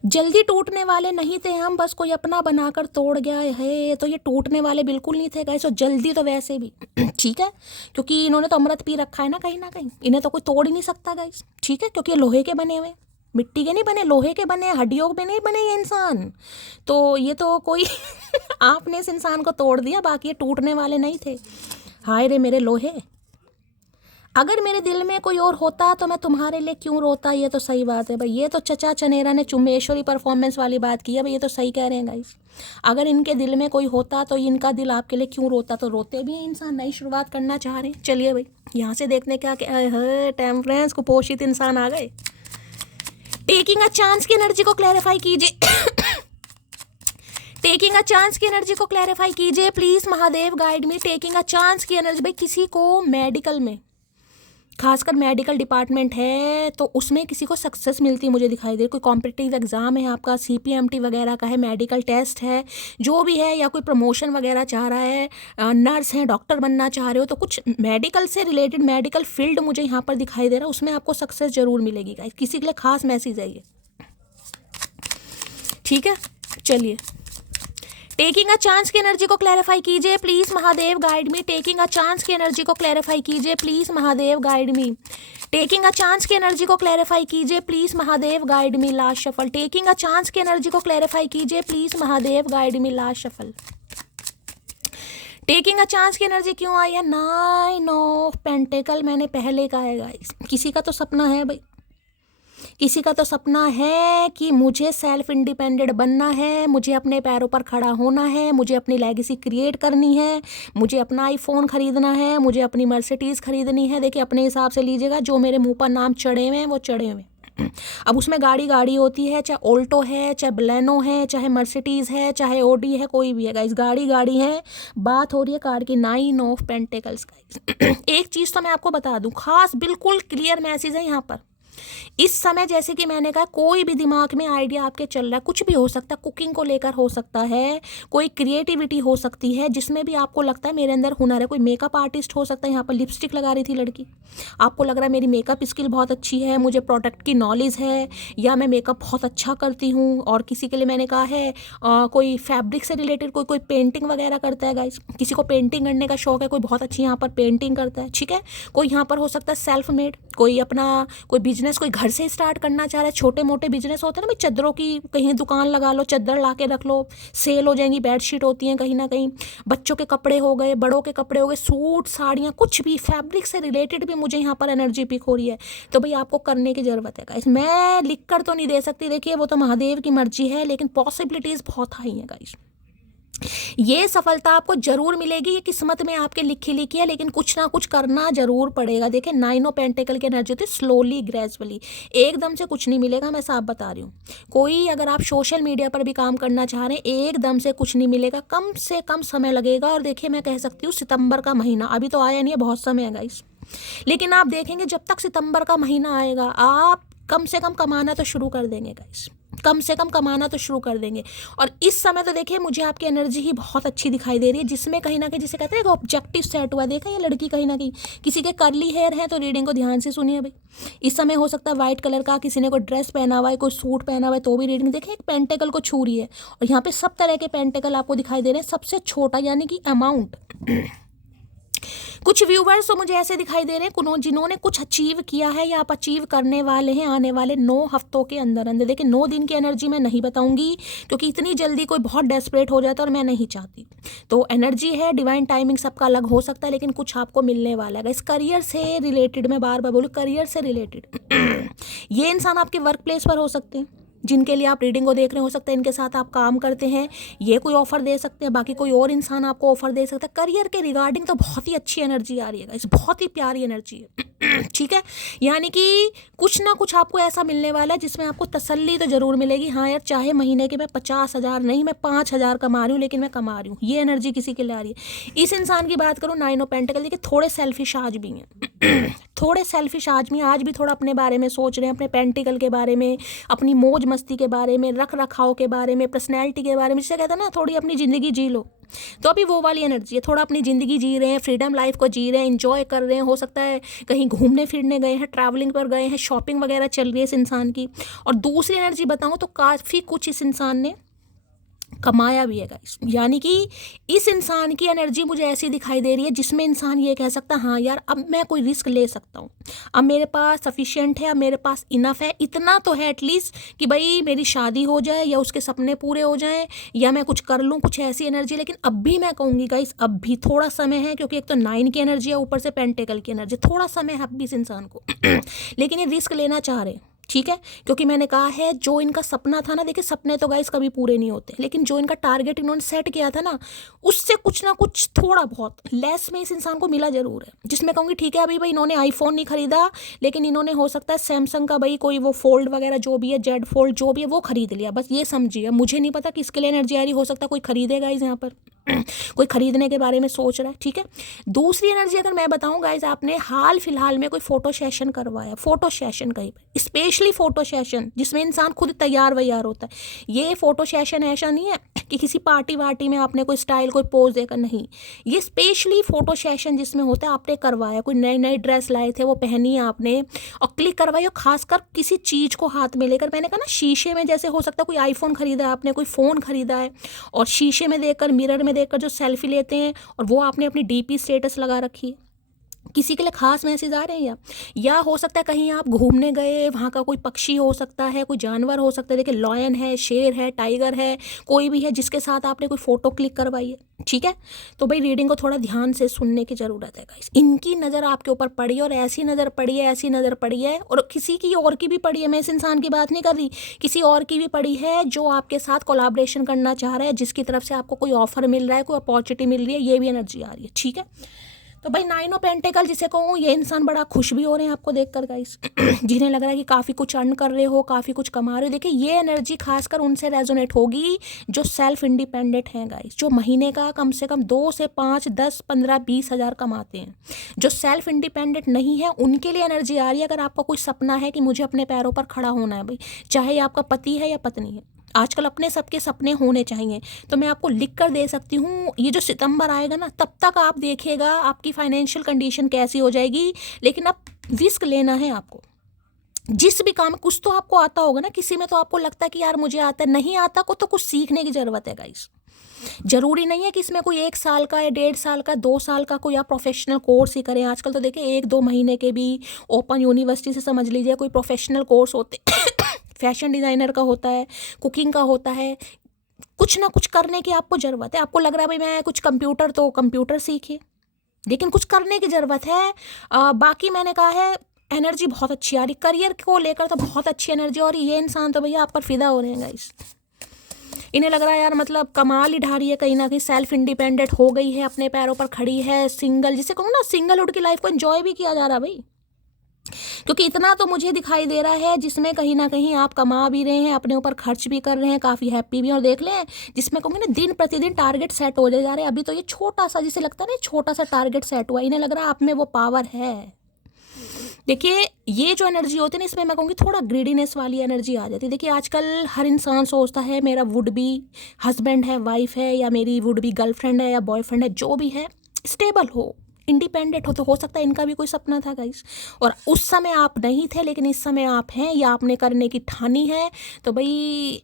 जल्दी टूटने वाले नहीं थे हम, बस कोई अपना बनाकर तोड़ गया है। तो ये टूटने वाले बिल्कुल नहीं थे गाइस, और जल्दी तो वैसे भी ठीक है, क्योंकि इन्होंने तो अमृत पी रखा है ना कहीं, इन्हें तो कोई तोड़ ही नहीं सकता गाइस, ठीक है, क्योंकि ये लोहे के बने हुए, मिट्टी के नहीं बने, लोहे के बने, हड्डियों में नहीं बने ये इंसान। तो ये तो कोई आपने इस इंसान को तोड़ दिया, बाकी ये टूटने वाले नहीं थे। हाय रे मेरे लोहे, अगर मेरे दिल में कोई और होता तो मैं तुम्हारे लिए क्यों रोता। ये तो सही बात है भाई, ये तो चचा चनेरा ने चुम्बेश्वरी परफॉर्मेंस वाली बात की है भाई, ये तो सही कह रहे हैं गाइस। अगर इनके दिल में कोई होता तो इनका दिल आपके लिए क्यों रोता। तो रोते भी हैं इंसान, नई शुरुआत करना चाह रहे हैं। चलिए भाई यहाँ से देखने क्या क्या टेम्परेंस कुपोषित इंसान आ गए। टेकिंग अ चांस की एनर्जी को क्लैरिफाई कीजिए। टेकिंग अ चांस की एनर्जी को क्लैरिफाई कीजिए please, Mahadev guide me. Taking a chance की एनर्जी, भाई किसी को मेडिकल में, खासकर मेडिकल डिपार्टमेंट है तो उसमें किसी को सक्सेस मिलती है मुझे दिखाई दे। कोई कॉम्पिटिटिव एग्जाम है आपका, CPMT वगैरह का है, मेडिकल टेस्ट है, जो भी है, या कोई प्रमोशन वगैरह चाह रहा है, नर्स है, डॉक्टर बनना चाह रहे हो, तो कुछ मेडिकल से रिलेटेड मेडिकल फील्ड मुझे यहाँ पर दिखाई दे रहा है, उसमें आपको सक्सेस जरूर मिलेगी गाइस। किसी के लिए खास मैसेज है ये, ठीक है। चलिए टेकिंग अ चांस की एनर्जी को क्लैरिफाई कीजिए please, Mahadev guide me. Taking a chance की एनर्जी को क्लैरिफाई कीजिए please, Mahadev guide me. Taking a chance की एनर्जी को क्लैरिफाई कीजिए please, Mahadev guide me. Last shuffle. Taking a chance की एनर्जी को क्लैरिफाई कीजिए please, Mahadev guide me. Last shuffle. Taking a chance की एनर्जी क्यों आई है? 9 ऑफ पेंटिकल, मैंने पहले कहा है गाइस, किसी का तो सपना है भाई, किसी का तो सपना है कि मुझे सेल्फ इंडिपेंडेंट बनना है, मुझे अपने पैरों पर खड़ा होना है, मुझे अपनी लेगेसी क्रिएट करनी है, मुझे अपना आईफोन खरीदना है, मुझे अपनी मर्सिडीज़ खरीदनी है। देखिए अपने हिसाब से लीजिएगा, जो मेरे मुंह पर नाम चढ़े हुए हैं वो चढ़े हुए हैं। अब उसमें गाड़ी होती है, चाहे ऑल्टो है, चाहे बलेनो है, चाहे मर्सिडीज़ है, चाहे ओडी है, कोई भी है गाइस, गाड़ी है। बात हो रही है कार्ड की 9 ऑफ पेंटिकल्स गाइस। एक चीज़ तो मैं आपको बता दूं, खास बिल्कुल क्लियर मैसेज है यहाँ पर। इस समय जैसे कि मैंने कहा, कोई भी दिमाग में आइडिया आपके चल रहा है, कुछ भी हो सकता है, कुकिंग को लेकर हो सकता है, कोई क्रिएटिविटी हो सकती है जिसमें भी आपको लगता है मेरे अंदर हुनर है। कोई मेकअप आर्टिस्ट हो सकता है, यहाँ पर लिपस्टिक लगा रही थी लड़की, आपको लग रहा है मेरी मेकअप स्किल बहुत अच्छी है, मुझे प्रोडक्ट की नॉलेज है, या मैं मेकअप बहुत अच्छा करती हूँ। और किसी के लिए मैंने कहा है कोई फैब्रिक से रिलेटेड कोई पेंटिंग वगैरह करता है गाइस, किसी को पेंटिंग करने का शौक है, कोई बहुत अच्छी यहाँ पर पेंटिंग करता है, ठीक है। कोई यहाँ पर हो सकता है सेल्फ मेड, कोई अपना कोई बिजनेस बिजनेस कोई घर से स्टार्ट करना चाह रहा है, छोटे मोटे बिजनेस होते हैं ना भाई, चद्दरों की कहीं दुकान लगा लो, चद्दर ला के रख लो, सेल हो जाएंगी, बेडशीट होती हैं कहीं ना कहीं, बच्चों के कपड़े हो गए, बड़ों के कपड़े हो गए, सूट साड़ियाँ, कुछ भी फैब्रिक से रिलेटेड भी मुझे यहाँ पर एनर्जी पिक हो रही है। तो भाई आपको करने की ज़रूरत है गाइस। मैं लिख कर तो नहीं दे सकती, देखिए वो तो महादेव की मर्जी है, लेकिन पॉसिबिलिटीज़ बहुत हाई हैं गाइस। ये सफलता आपको जरूर मिलेगी, ये किस्मत में आपके लिखी लिखी है, लेकिन कुछ ना कुछ करना जरूर पड़ेगा। देखिए 9 ऑफ पेंटिकल की एनर्जी होती है स्लोली ग्रेजुअली, एकदम से कुछ नहीं मिलेगा, मैं साफ बता रही हूँ। कोई अगर आप सोशल मीडिया पर भी काम करना चाह रहे हैं, एकदम से कुछ नहीं मिलेगा, कम से कम समय लगेगा। और देखिए मैं कह सकती हूँ सितंबर का महीना अभी तो आया नहीं है, बहुत समय है गाइस, लेकिन आप देखेंगे जब तक सितंबर का महीना आएगा आप कम से कम कमाना तो शुरू कर देंगे गाइस, कम से कम कमाना तो शुरू कर देंगे। और इस समय तो देखिए मुझे आपकी एनर्जी ही बहुत अच्छी दिखाई दे रही है, जिसमें कहीं ना कहीं जिसे कहते हैं एक ऑब्जेक्टिव सेट हुआ। देखा ये लड़की कहीं ना कहीं, किसी के कर्ली हेयर है तो रीडिंग को ध्यान से सुनिए भाई। इस समय हो सकता है व्हाइट कलर का, किसी ने कोई ड्रेस पहना हुआ है, कोई सूट पहना हुआ है, तो भी रीडिंग देखिए एक पेंटेकल को छू रही है। और यहाँ पे सब तरह के पेंटेकल आपको दिखाई दे रहे हैं, सबसे छोटा यानी कि अमाउंट। कुछ व्यूवर्स तो मुझे ऐसे दिखाई दे रहे हैं जिन्होंने कुछ अचीव किया है या आप अचीव करने वाले हैं आने वाले 9 हफ्तों के अंदर अंदर। देखिए 9 दिन की एनर्जी मैं नहीं बताऊंगी, क्योंकि इतनी जल्दी कोई बहुत डेस्परेट हो जाता है और मैं नहीं चाहती। तो एनर्जी है, डिवाइन टाइमिंग सबका अलग हो सकता है, लेकिन कुछ आपको मिलने वाला है। इस करियर से रिलेटेड मैं बार बार बोलूँ, करियर से रिलेटेड ये इंसान आपके वर्क प्लेस पर हो सकते हैं, जिनके लिए आप रीडिंग को देख रहे हो सकते हैं इनके साथ आप काम करते हैं, ये कोई ऑफर दे सकते हैं, बाकी कोई और इंसान आपको ऑफर दे सकता है। करियर के रिगार्डिंग तो बहुत ही अच्छी एनर्जी आ रही है, इस बहुत ही प्यारी एनर्जी है ठीक है, यानी कि कुछ ना कुछ आपको ऐसा मिलने वाला है जिसमें आपको तसल्ली तो जरूर मिलेगी। हाँ यार, चाहे महीने के मैं 50,000 नहीं, मैं 5,000 कमा रही हूँ, लेकिन मैं कमा रही हूँ, ये एनर्जी किसी के लिए आ रही है। इस इंसान की बात करूँ 9 ऑफ पेंटिकल, देखिए थोड़े सेल्फिश आज भी हैं थोड़े सेल्फिश आदमी आज भी थोड़ा अपने बारे में सोच रहे हैं, अपने पेंटिकल के बारे में, अपनी मौज मस्ती के बारे में, रख रखाव के बारे में, पर्सनैलिटी के बारे में, जिसे कहते हैं ना थोड़ी अपनी ज़िंदगी जी लो। तो अभी वो वाली एनर्जी है, थोड़ा अपनी ज़िंदगी जी रहे हैं, फ्रीडम लाइफ को जी रहे हैं, एंजॉय कर रहे हैं, हो सकता है कहीं घूमने फिरने गए हैं, ट्रैवलिंग पर गए हैं, शॉपिंग वगैरह चल रही है इस इंसान की। और दूसरी एनर्जी बताऊँ तो काफ़ी कुछ इस इंसान ने कमाया भी है गाइस, यानी कि इस इंसान की एनर्जी मुझे ऐसी दिखाई दे रही है जिसमें इंसान ये कह सकता है हाँ यार अब मैं कोई रिस्क ले सकता हूँ, अब मेरे पास सफिशिएंट है, अब मेरे पास इनफ है, इतना तो है एटलीस्ट कि भाई मेरी शादी हो जाए या उसके सपने पूरे हो जाएं या मैं कुछ कर लूँ, कुछ ऐसी एनर्जी। लेकिन अब भी मैं कहूँगी गाइस अब भी थोड़ा समय है, क्योंकि एक तो 9 की एनर्जी है, ऊपर से पेंटेकल की एनर्जी, थोड़ा समय है अब भी इस इंसान को लेकिन ये रिस्क लेना चाह रहे हैं, ठीक है, क्योंकि मैंने कहा है जो इनका सपना था ना, देखिए सपने तो गाइस कभी पूरे नहीं होते, लेकिन जो इनका टारगेट इन्होंने सेट किया था ना, उससे कुछ ना कुछ थोड़ा बहुत लेस में इस इंसान को मिला जरूर है। जिसमें कहूँगी ठीक है अभी भाई इन्होंने आईफोन नहीं खरीदा, लेकिन इन्होंने हो सकता है सैमसंग का भाई कोई वो फोल्ड वगैरह जो भी है, जेड फोल्ड जो भी है वो खरीद लिया, बस ये समझिए। मुझे नहीं पता किसके लिए एनर्जी आ रही, हो सकता है कोई खरीदेगा इस यहाँ पर कोई खरीदने के बारे में सोच रहा है, ठीक है। दूसरी एनर्जी अगर मैं बताऊं गाइज, आपने हाल फिलहाल में कोई फोटो सेशन करवाया, फोटो सेशन कहीं पर, स्पेशली फोटो सेशन जिसमें इंसान खुद तैयार वैयार होता है। ये फोटो सेशन ऐसा नहीं है कि किसी पार्टी वार्टी में आपने कोई स्टाइल कोई पोज देकर, नहीं, ये स्पेशली फोटो सेशन जिसमें होता है आपने करवाया, कोई नई नई ड्रेस लाए थे वो पहनी आपने और क्लिक करवाई, और खासकर किसी चीज़ को हाथ में लेकर, मैंने कहा ना शीशे में, जैसे हो सकता है कोई आईफोन खरीदा है आपने, कोई फ़ोन खरीदा है और शीशे में देखकर, मिरर में देखकर जो सेल्फी लेते हैं और वो आपने अपनी डीपी स्टेटस लगा रखी है, किसी के लिए खास मैसेज आ रहे हैं या हो सकता है कहीं आप घूमने गए, वहाँ का कोई पक्षी हो सकता है, कोई जानवर हो सकता है, देखिए लॉयन है, शेर है, टाइगर है, कोई भी है जिसके साथ आपने कोई फ़ोटो क्लिक करवाई है, ठीक है। तो भाई रीडिंग को थोड़ा ध्यान से सुनने की ज़रूरत है गाइस। इनकी नज़र आपके ऊपर पड़ी है और ऐसी नज़र पड़ी है, ऐसी नज़र पड़ी है, और किसी की और की भी पड़ी है, मैं इस इंसान की बात नहीं कर रही, किसी और की भी पड़ी है जो आपके साथ कोलैबोरेशन करना चाह रहा है, जिसकी तरफ से आपको कोई ऑफर मिल रहा है, कोई अपॉर्चुनिटी मिल रही है, ये भी एनर्जी आ रही है, ठीक है। तो भाई 9 ऑफ पेंटिकल जिसे कहूँ, ये इंसान बड़ा खुश भी हो रहे हैं आपको देखकर गाइस जिन्हें लग रहा है कि काफ़ी कुछ अर्न कर रहे हो, काफ़ी कुछ कमा रहे हो। देखिए ये एनर्जी खासकर उनसे रेजोनेट होगी जो सेल्फ इंडिपेंडेंट हैं गाइस, जो महीने का कम से कम 2 से 5, 10, 15, 20 हज़ार कमाते हैं। जो सेल्फ इंडिपेंडेंट नहीं है उनके लिए एनर्जी आ रही है। अगर आपका कोई सपना है कि मुझे अपने पैरों पर खड़ा होना है भाई, चाहे आपका पति है या पत्नी है, आजकल अपने सबके सपने होने चाहिए, तो मैं आपको लिख कर दे सकती हूँ, ये जो सितंबर आएगा ना, तब तक आप देखिएगा आपकी फाइनेंशियल कंडीशन कैसी हो जाएगी। लेकिन अब रिस्क लेना है आपको, जिस भी काम, कुछ तो आपको आता होगा ना, किसी में तो आपको लगता है कि यार मुझे आता है, नहीं आता को तो कुछ सीखने की ज़रूरत है गाइस। जरूरी नहीं है कि इसमें कोई 1 साल का या 1.5 साल का 2 साल का कोई आप प्रोफेशनल कोर्स ही करें। आजकल तो देखिए 1-2 महीने के भी ओपन यूनिवर्सिटी से समझ लीजिए कोई प्रोफेशनल कोर्स होते फैशन डिज़ाइनर का होता है, कुकिंग का होता है। कुछ ना कुछ करने की आपको ज़रूरत है। आपको लग रहा है भाई मैं कुछ कंप्यूटर, तो कंप्यूटर सीखिए, लेकिन कुछ करने की ज़रूरत है। बाकी मैंने कहा है एनर्जी बहुत अच्छी आ रही, करियर को लेकर तो बहुत अच्छी एनर्जी। और ये इंसान तो भैया आप पर फिदा हो रहे हैं गाइस। इन्हें लग रहा है यार मतलब कमाल ही ढा रही है, कहीं ना कहीं सेल्फ इंडिपेंडेंट हो गई है, अपने पैरों पर खड़ी है, सिंगल, जिसे कहूँ ना सिंगलहुड की लाइफ को एंजॉय भी किया जा रहा है भाई। क्योंकि इतना तो मुझे दिखाई दे रहा है जिसमें कहीं ना कहीं आप कमा भी रहे हैं, अपने ऊपर खर्च भी कर रहे हैं, काफ़ी हैप्पी भी हैं। और देख लें जिसमें कहूँगी ना दिन प्रतिदिन टारगेट सेट हो जा रहे हैं। अभी तो ये छोटा सा, जिसे लगता है ना छोटा सा टारगेट सेट हुआ, इन्हें लग रहा है आप में वो पावर है। देखिए ये जो एनर्जी होती है ना, इसमें मैं कहूँगी थोड़ा ग्रीडीनेस वाली एनर्जी आ जाती है। देखिए आजकल हर इंसान सोचता है मेरा वुड बी हस्बैंड है, वाइफ है, या मेरी वुड बी गर्लफ्रेंड है या बॉयफ्रेंड है, जो भी है स्टेबल हो, इंडिपेंडेंट हो। तो हो सकता है इनका भी कोई सपना था गाइस, और उस समय आप नहीं थे, लेकिन इस समय आप हैं, या आपने करने की ठानी है। तो भाई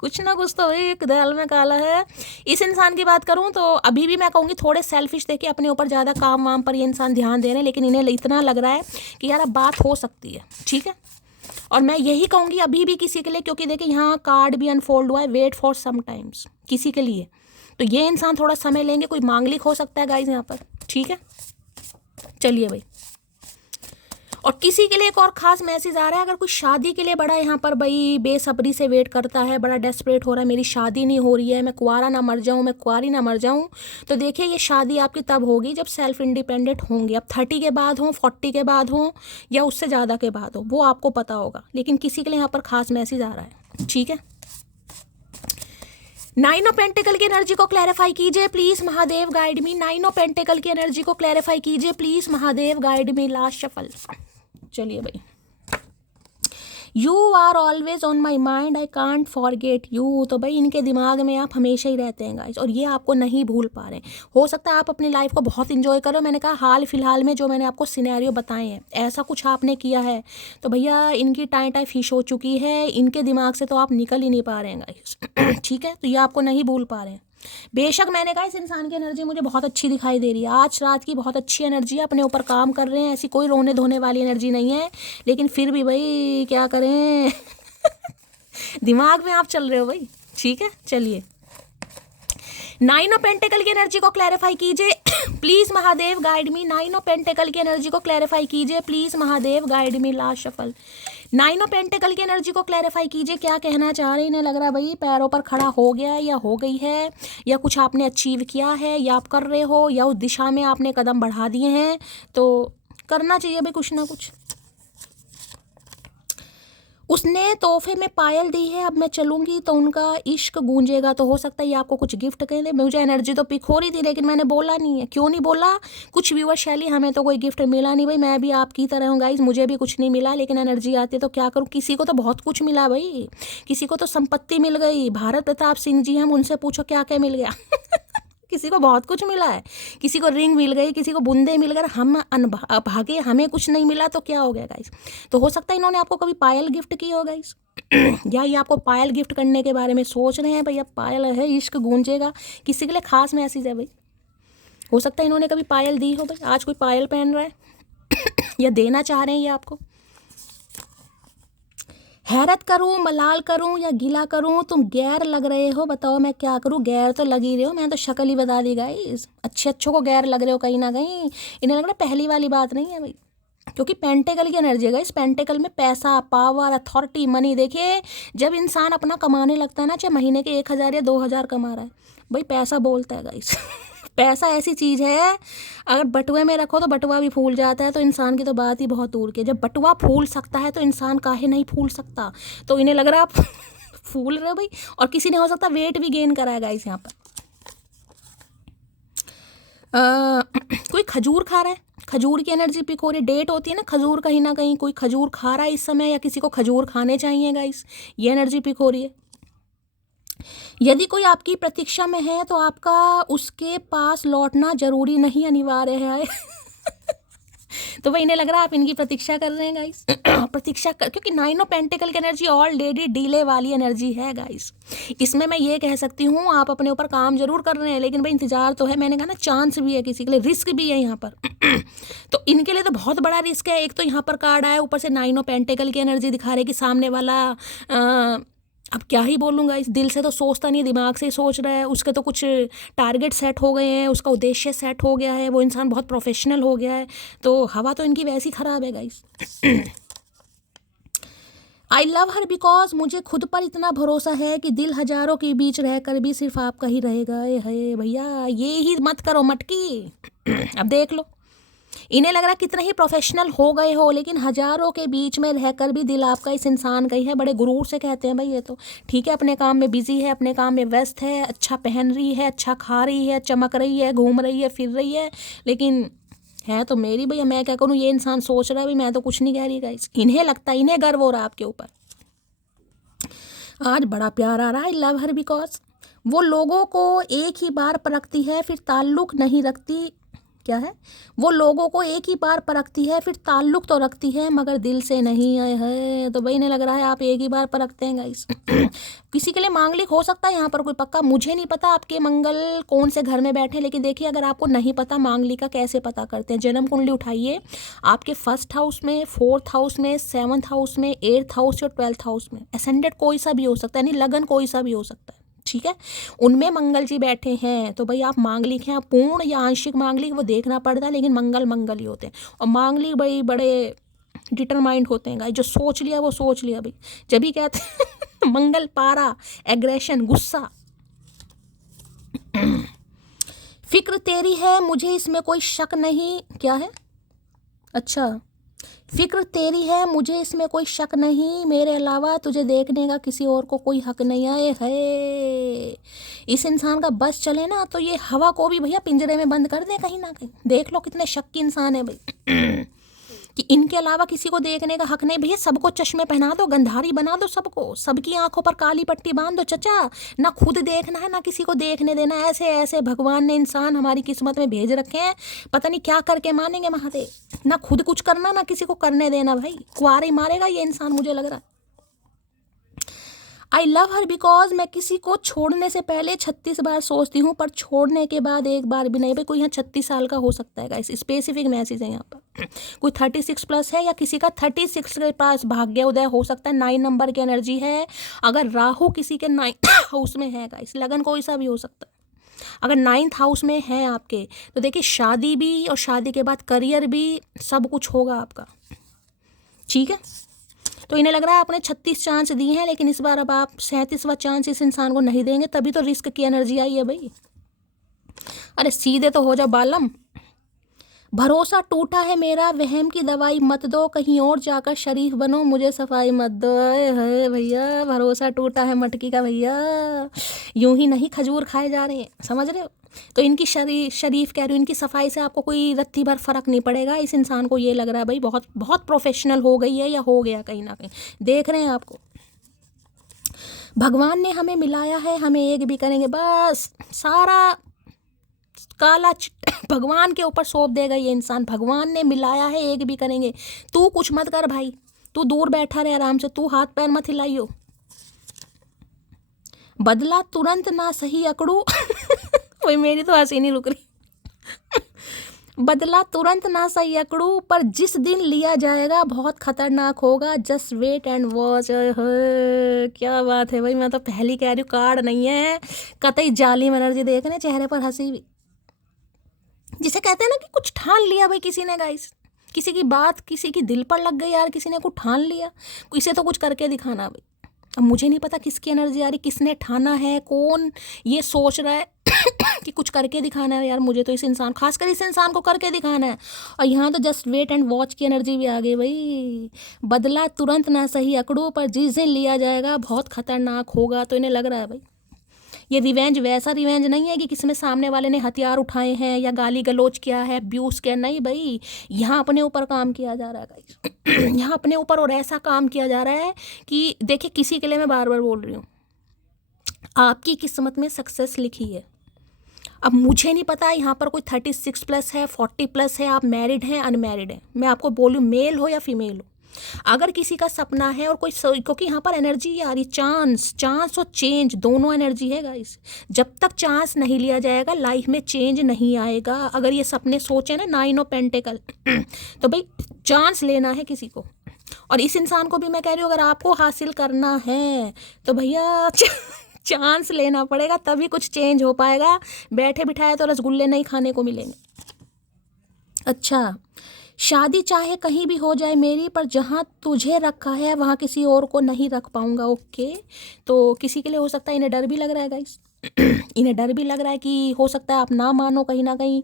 कुछ ना कुछ तो एक दाल में काला है। इस इंसान की बात करूं तो अभी भी मैं कहूँगी थोड़े सेल्फिश देखिए, अपने ऊपर ज़्यादा काम वाम पर ये इंसान ध्यान दे रहे हैं, लेकिन इन्हें इतना लग रहा है कि यार अब बात हो सकती है, ठीक है। और मैं यही कहूँगी अभी भी किसी के लिए, क्योंकि देखिए यहाँ कार्ड भी अनफोल्ड हुआ है, वेट फॉर सम टाइम्स, किसी के लिए तो ये इंसान थोड़ा समय लेंगे। कोई मांगलिक हो सकता है गाइज यहाँ पर, ठीक है। चलिए भाई, और किसी के लिए एक और ख़ास मैसेज आ रहा है, अगर कोई शादी के लिए बड़ा यहाँ पर भाई बेसब्री से वेट करता है, बड़ा डेस्परेट हो रहा है, मेरी शादी नहीं हो रही है, मैं कुंवारा ना मर जाऊँ, मैं कुंवारी ना मर जाऊँ, तो देखिए ये शादी आपकी तब होगी जब सेल्फ इंडिपेंडेंट होंगे। अब 30 के बाद हो, 40 के बाद हो, या उससे ज़्यादा के बाद हो, वो आपको पता होगा, लेकिन किसी के लिए यहाँ पर ख़ास मैसेज आ रहा है, ठीक है। 9 ऑफ पेंटिकल की एनर्जी को क्लैरिफाई कीजिए please Mahadev, guide me. 9 of pentacles की एनर्जी को क्लैरिफाई कीजिए please Mahadev, guide me. Last shuffle. चलिए भाई, you are always on my mind, I can't forget you. तो भाई इनके दिमाग में आप हमेशा ही रहते हैं गाइस, और ये आपको नहीं भूल पा रहे। हो सकता है आप अपनी लाइफ को बहुत इंजॉय करो। मैंने कहा हाल फिलहाल में जो मैंने आपको सिनेरियो बताए हैं, ऐसा कुछ आपने किया है तो भैया इनकी टाई टाई फिश हो चुकी है, इनके दिमाग से तो आप निकल ही नहीं पा रहे हैं गाइस ठीक है, तो ये आपको नहीं भूल पा रहे हैं। बेशक मैंने कहा इस इंसान की एनर्जी मुझे बहुत अच्छी दिखाई दे रही है, आज रात की बहुत अच्छी एनर्जी है, अपने ऊपर काम कर रहे हैं, ऐसी कोई रोने धोने वाली एनर्जी नहीं है, लेकिन फिर भी भाई क्या करें दिमाग में आप चल रहे हो भाई, ठीक है। चलिए 9 ऑफ पेंटिकल की एनर्जी को क्लैरिफाई कीजिए please Mahadev, guide me. 9 of pentacles की एनर्जी को क्लैरिफाई कीजिए please Mahadev, guide me. Last shuffle. 9 of pentacles की एनर्जी को क्लैरिफाई कीजिए, क्या कहना चाह रहे हैं। इन्हें लग रहा है भाई पैरों पर खड़ा हो गया है, या हो गई है, या कुछ आपने अचीव किया है, या आप कर रहे हो, या उस दिशा में आपने कदम बढ़ा दिए हैं। तो करना चाहिए भाई कुछ ना कुछ। उसने तोहफे में पायल दी है, अब मैं चलूंगी तो उनका इश्क गूंजेगा। तो हो सकता है ये आपको कुछ गिफ्ट कह दे। मुझे एनर्जी तो पिक हो रही थी, लेकिन मैंने बोला नहीं है। क्यों नहीं बोला? कुछ व्यूअर शैली, हमें तो कोई गिफ्ट मिला नहीं भाई, मैं भी आपकी तरह हूँ गाइज, मुझे भी कुछ नहीं मिला, लेकिन एनर्जी आती है तो क्या करूँ। किसी को तो बहुत कुछ मिला भाई, किसी को तो संपत्ति मिल गई। भारत प्रताप सिंह जी, हम उनसे पूछो क्या क्या मिल गया किसी को बहुत कुछ मिला है, किसी को रिंग मिल गई, किसी को बूंदे मिल गए। हम भागे, हमें कुछ नहीं मिला तो क्या हो गया गाइस। तो हो सकता है इन्होंने आपको कभी पायल गिफ्ट की हो गाइस या ये आपको पायल गिफ्ट करने के बारे में सोच रहे हैं। भैया पायल है, इश्क गूंजेगा, किसी के लिए खास मैसेज है भाई। हो सकता है इन्होंने कभी पायल दी हो भाई, आज कोई पायल पहन रहा है या देना चाह रहे हैं ये आपको। हैरत करूं, मलाल करूं या गिला करूं, तुम गैर लग रहे हो, बताओ मैं क्या करूं। गैर तो लग ही रहे हो, मैं तो शक्ल ही बता दी गाइस, अच्छे अच्छों को गैर लग रहे हो कहीं ना कहीं। इन्हें लग रहा है पहली वाली बात नहीं है भाई, क्योंकि पेंटेकल की एनर्जी है गाइस। पेंटेकल में पैसा, पावर, अथॉरिटी, मनी। देखिए जब इंसान अपना कमाने लगता है ना, चाहे महीने के 1,000 या 2,000 कमा रहा है, भाई पैसा बोलता है गाइस पैसा ऐसी चीज़ है, अगर बटुए में रखो तो बटुआ भी फूल जाता है, तो इंसान की तो बात ही बहुत दूर की। जब बटुआ फूल सकता है तो इंसान काहे नहीं फूल सकता। तो इन्हें लग रहा है आप फूल रहे हो भाई। और किसी ने हो सकता है वेट भी गेन कराया गाइस यहाँ पर। कोई खजूर खा रहा है, खजूर की एनर्जी पिक हो रही है। डेट होती है ना खजूर, कहीं ना कहीं कोई खजूर खा रहा है इस समय, या किसी को खजूर खाने चाहिए गाइस, ये एनर्जी पिक हो रही है। यदि कोई आपकी प्रतीक्षा में है तो आपका उसके पास लौटना जरूरी नहीं, अनिवार्य है तो वही इन्हें लग रहा है आप इनकी प्रतीक्षा कर रहे हैं गाइस। प्रतीक्षा कर, क्योंकि 9 ऑफ पेंटिकल की एनर्जी ऑलरेडी डिले वाली एनर्जी है गाइस। इसमें मैं ये कह सकती हूँ आप अपने ऊपर काम जरूर कर रहे हैं, लेकिन भाई इंतजार तो है। मैंने कहा ना चांस भी है, किसी के लिए रिस्क भी है यहाँ पर। तो इनके लिए तो बहुत बड़ा रिस्क है। एक तो यहाँ पर कार्ड आया, ऊपर से 9 ऑफ पेंटिकल की एनर्जी दिखा रही है कि सामने वाला अब क्या ही बोलूँगा, इस दिल से तो सोचता नहीं, दिमाग से ही सोच रहा है। उसके तो कुछ टारगेट सेट हो गए हैं, उसका उद्देश्य सेट हो गया है, वो इंसान बहुत प्रोफेशनल हो गया है। तो हवा तो इनकी वैसी ख़राब है guys. I love her because मुझे खुद पर इतना भरोसा है कि दिल हजारों के बीच रहकर भी सिर्फ आपका ही रहेगा। है भैया, ये ही मत करो मटकी। अब देख लो, इन्हें लग रहा है कितने ही प्रोफेशनल हो गए हो, लेकिन हजारों के बीच में रहकर भी दिल आपका इस इंसान का ही है। बड़े गुरूर से कहते हैं भाई ये तो ठीक है, अपने काम में बिजी है, अपने काम में व्यस्त है, अच्छा पहन रही है, अच्छा खा रही है, चमक रही है, घूम रही है, फिर रही है, लेकिन है तो मेरी भैया। मैं क्या करूँ, ये इंसान सोच रहा है भाई, मैं तो कुछ नहीं कह रही गाइस। इन्हें लगता है, इन्हें गर्व हो रहा है आपके ऊपर। आज बड़ा प्यार आ रहा है। आई लव हर बिकॉज वो लोगों को एक ही बार परखती है, फिर ताल्लुक नहीं रखती। क्या है, वो लोगों को एक ही बार परखती है, फिर ताल्लुक तो रखती है, मगर दिल से नहीं आए है। तो भाई इन्हें लग रहा है आप एक ही बार परखते हैं गाइस। किसी के लिए मांगलिक हो सकता है यहाँ पर कोई पक्का, मुझे नहीं पता आपके मंगल कौन से घर में बैठे। लेकिन देखिए, अगर आपको नहीं पता मांगलिक का कैसे पता करते हैं, जन्म कुंडली उठाइए, आपके 1st हाउस में, 4th हाउस में, 7th हाउस में, 8th हाउस और 12th हाउस में एसेंडेंट कोई सा भी हो सकता है, यानी लगन कोई सा भी हो सकता है, ठीक है। उनमें मंगल जी बैठे हैं, तो भाई आप मांगलिक हैं। पूर्ण या आंशिक मांगलिक वो देखना पड़ता है, लेकिन मंगल मंगल ही होते हैं। और मांगलिक भाई बड़े डिटरमाइंड होते हैं गाइस, जो सोच लिया वो सोच लिया भाई। जब भी कहते हैं मंगल पारा, एग्रेशन, गुस्सा। फिक्र तेरी है, मुझे इसमें कोई शक नहीं। क्या है, अच्छा, फिक्र तेरी है, मुझे इसमें कोई शक नहीं, मेरे अलावा तुझे देखने का किसी और को कोई हक नहीं आए है। इस इंसान का बस चले ना तो ये हवा को भी भैया पिंजरे में बंद कर दे कहीं ना कहीं। देख लो कितने शक की इंसान है भाई। कि इनके अलावा किसी को देखने का हक नहीं। भैया सबको चश्मे पहना दो, गंधारी बना दो सबको, सबकी आंखों पर काली पट्टी बांध दो चचा। ना खुद देखना है, ना किसी को देखने देना। ऐसे ऐसे भगवान ने इंसान हमारी किस्मत में भेज रखे हैं, पता नहीं क्या करके मानेंगे महादेव। ना खुद कुछ करना, ना किसी को करने देना। भाई कुआरे ही मारेगा ये इंसान, मुझे लग रहा है। आई लव हर बिकॉज मैं किसी को छोड़ने से पहले 36 बार सोचती हूँ, पर छोड़ने के बाद एक बार भी नहीं। भाई कोई यहाँ 36 साल का हो सकता है गाइस, स्पेसिफिक मैसेज है यहाँ पर। कोई 36 प्लस है, या किसी का 36 के पास भाग्य उदय हो सकता है। 9 नंबर की एनर्जी है। अगर राहु किसी के 9th हाउस में है गाइस, लगन कोई सा भी हो सकता है। अगर 9th हाउस में है आपके, तो देखिए शादी भी, और शादी के बाद करियर भी, सब कुछ होगा आपका, ठीक है। तो इन्हें लग रहा है आपने 36 चांस दिए हैं, लेकिन इस बार अब आप 37वां चांस इस इंसान को नहीं देंगे, तभी तो रिस्क की एनर्जी आई है भाई। अरे सीधे तो हो जाओ बालम। भरोसा टूटा है मेरा, वहम की दवाई मत दो, कहीं और जाकर शरीफ बनो, मुझे सफाई मत दो। है भैया, भरोसा टूटा है मटकी का भैया। यूं ही नहीं खजूर खाए जा रहे हैं, समझ रहे हो। तो इनकी शरीफ कह रही हूँ, इनकी सफाई से आपको कोई रत्ती भर फर्क नहीं पड़ेगा। इस इंसान को ये लग रहा है भाई बहुत बहुत प्रोफेशनल हो गई है, या हो गया कहीं ना कहीं। देख रहे हैं आपको, भगवान ने हमें मिलाया है, हमें एक भी करेंगे। बस सारा काला भगवान के ऊपर सौंप देगा ये इंसान। भगवान ने मिलाया है, एक भी करेंगे। तू कुछ मत कर भाई, तू दूर बैठा रहे आराम से, तू हाथ पैर मत हिलाइयो। बदला तुरंत ना सही अकड़ू। वही मेरी तो हंसी नहीं रुक रही। बदला तुरंत ना सही अकड़ू, पर जिस दिन लिया जाएगा बहुत खतरनाक होगा। Just wait and watch. क्या बात है भाई, मैं तो पहली कह रही हूँ, कार्ड नहीं है कतई जालिम एनर्जी। देख रहे चेहरे पर हंसी भी, जिसे कहते हैं ना कि कुछ ठान लिया भाई किसी ने गाइस। किसी की बात किसी की दिल पर लग गई यार, किसी ने कुछ ठान लिया, इसे तो कुछ करके दिखाना भाई। अब मुझे नहीं पता किसकी एनर्जी आ रही, किसने ठाना है, कौन ये सोच रहा है कि कुछ करके दिखाना है यार। मुझे तो इस इंसान, खासकर इस इंसान को करके दिखाना है। और यहाँ तो जस्ट वेट एंड वॉच की एनर्जी भी आ गई भाई। बदला तुरंत ना सही अकड़ो, पर जिस दिन लिया जाएगा बहुत खतरनाक होगा। तो इन्हें लग रहा है भाई ये रिवेंज वैसा रिवेंज नहीं है कि किसी में सामने वाले ने हथियार उठाए हैं या गाली गलोच किया है, अब्यूज़ किया। नहीं भाई, यहाँ अपने ऊपर काम किया जा रहा है गाइस। यहाँ अपने ऊपर और ऐसा काम किया जा रहा है कि देखिए, किसी के लिए मैं बार बार बोल रही हूँ, आपकी किस्मत में सक्सेस लिखी है। अब मुझे नहीं पता यहाँ पर कोई 36+ है, 40+ है, आप मैरिड हैं अनमैरिड हैं, मैं आपको बोलूँ मेल हो या फीमेल हो, अगर किसी का सपना है और कोई क्योंकि यहाँ पर एनर्जी आ रही, चांस और चेंज दोनों एनर्जी है गाइस। जब तक चांस नहीं लिया जाएगा लाइफ में चेंज नहीं आएगा। अगर ये सपने सोचे ना 9 ऑफ पेंटिकल तो भाई चांस लेना है किसी को। और इस इंसान को भी मैं कह रही हूँ अगर आपको हासिल करना है तो भैया चांस लेना पड़ेगा, तभी कुछ चेंज हो पाएगा। बैठे बिठाए तो रसगुल्ले नहीं खाने को मिलेंगे। अच्छा, शादी चाहे कहीं भी हो जाए मेरी, पर जहाँ तुझे रखा है वहाँ किसी और को नहीं रख पाऊँगा। ओके, तो किसी के लिए हो सकता है इन्हें डर भी लग रहा है गाइस इन्हें डर भी लग रहा है कि हो सकता है आप ना मानो, कहीं ना कहीं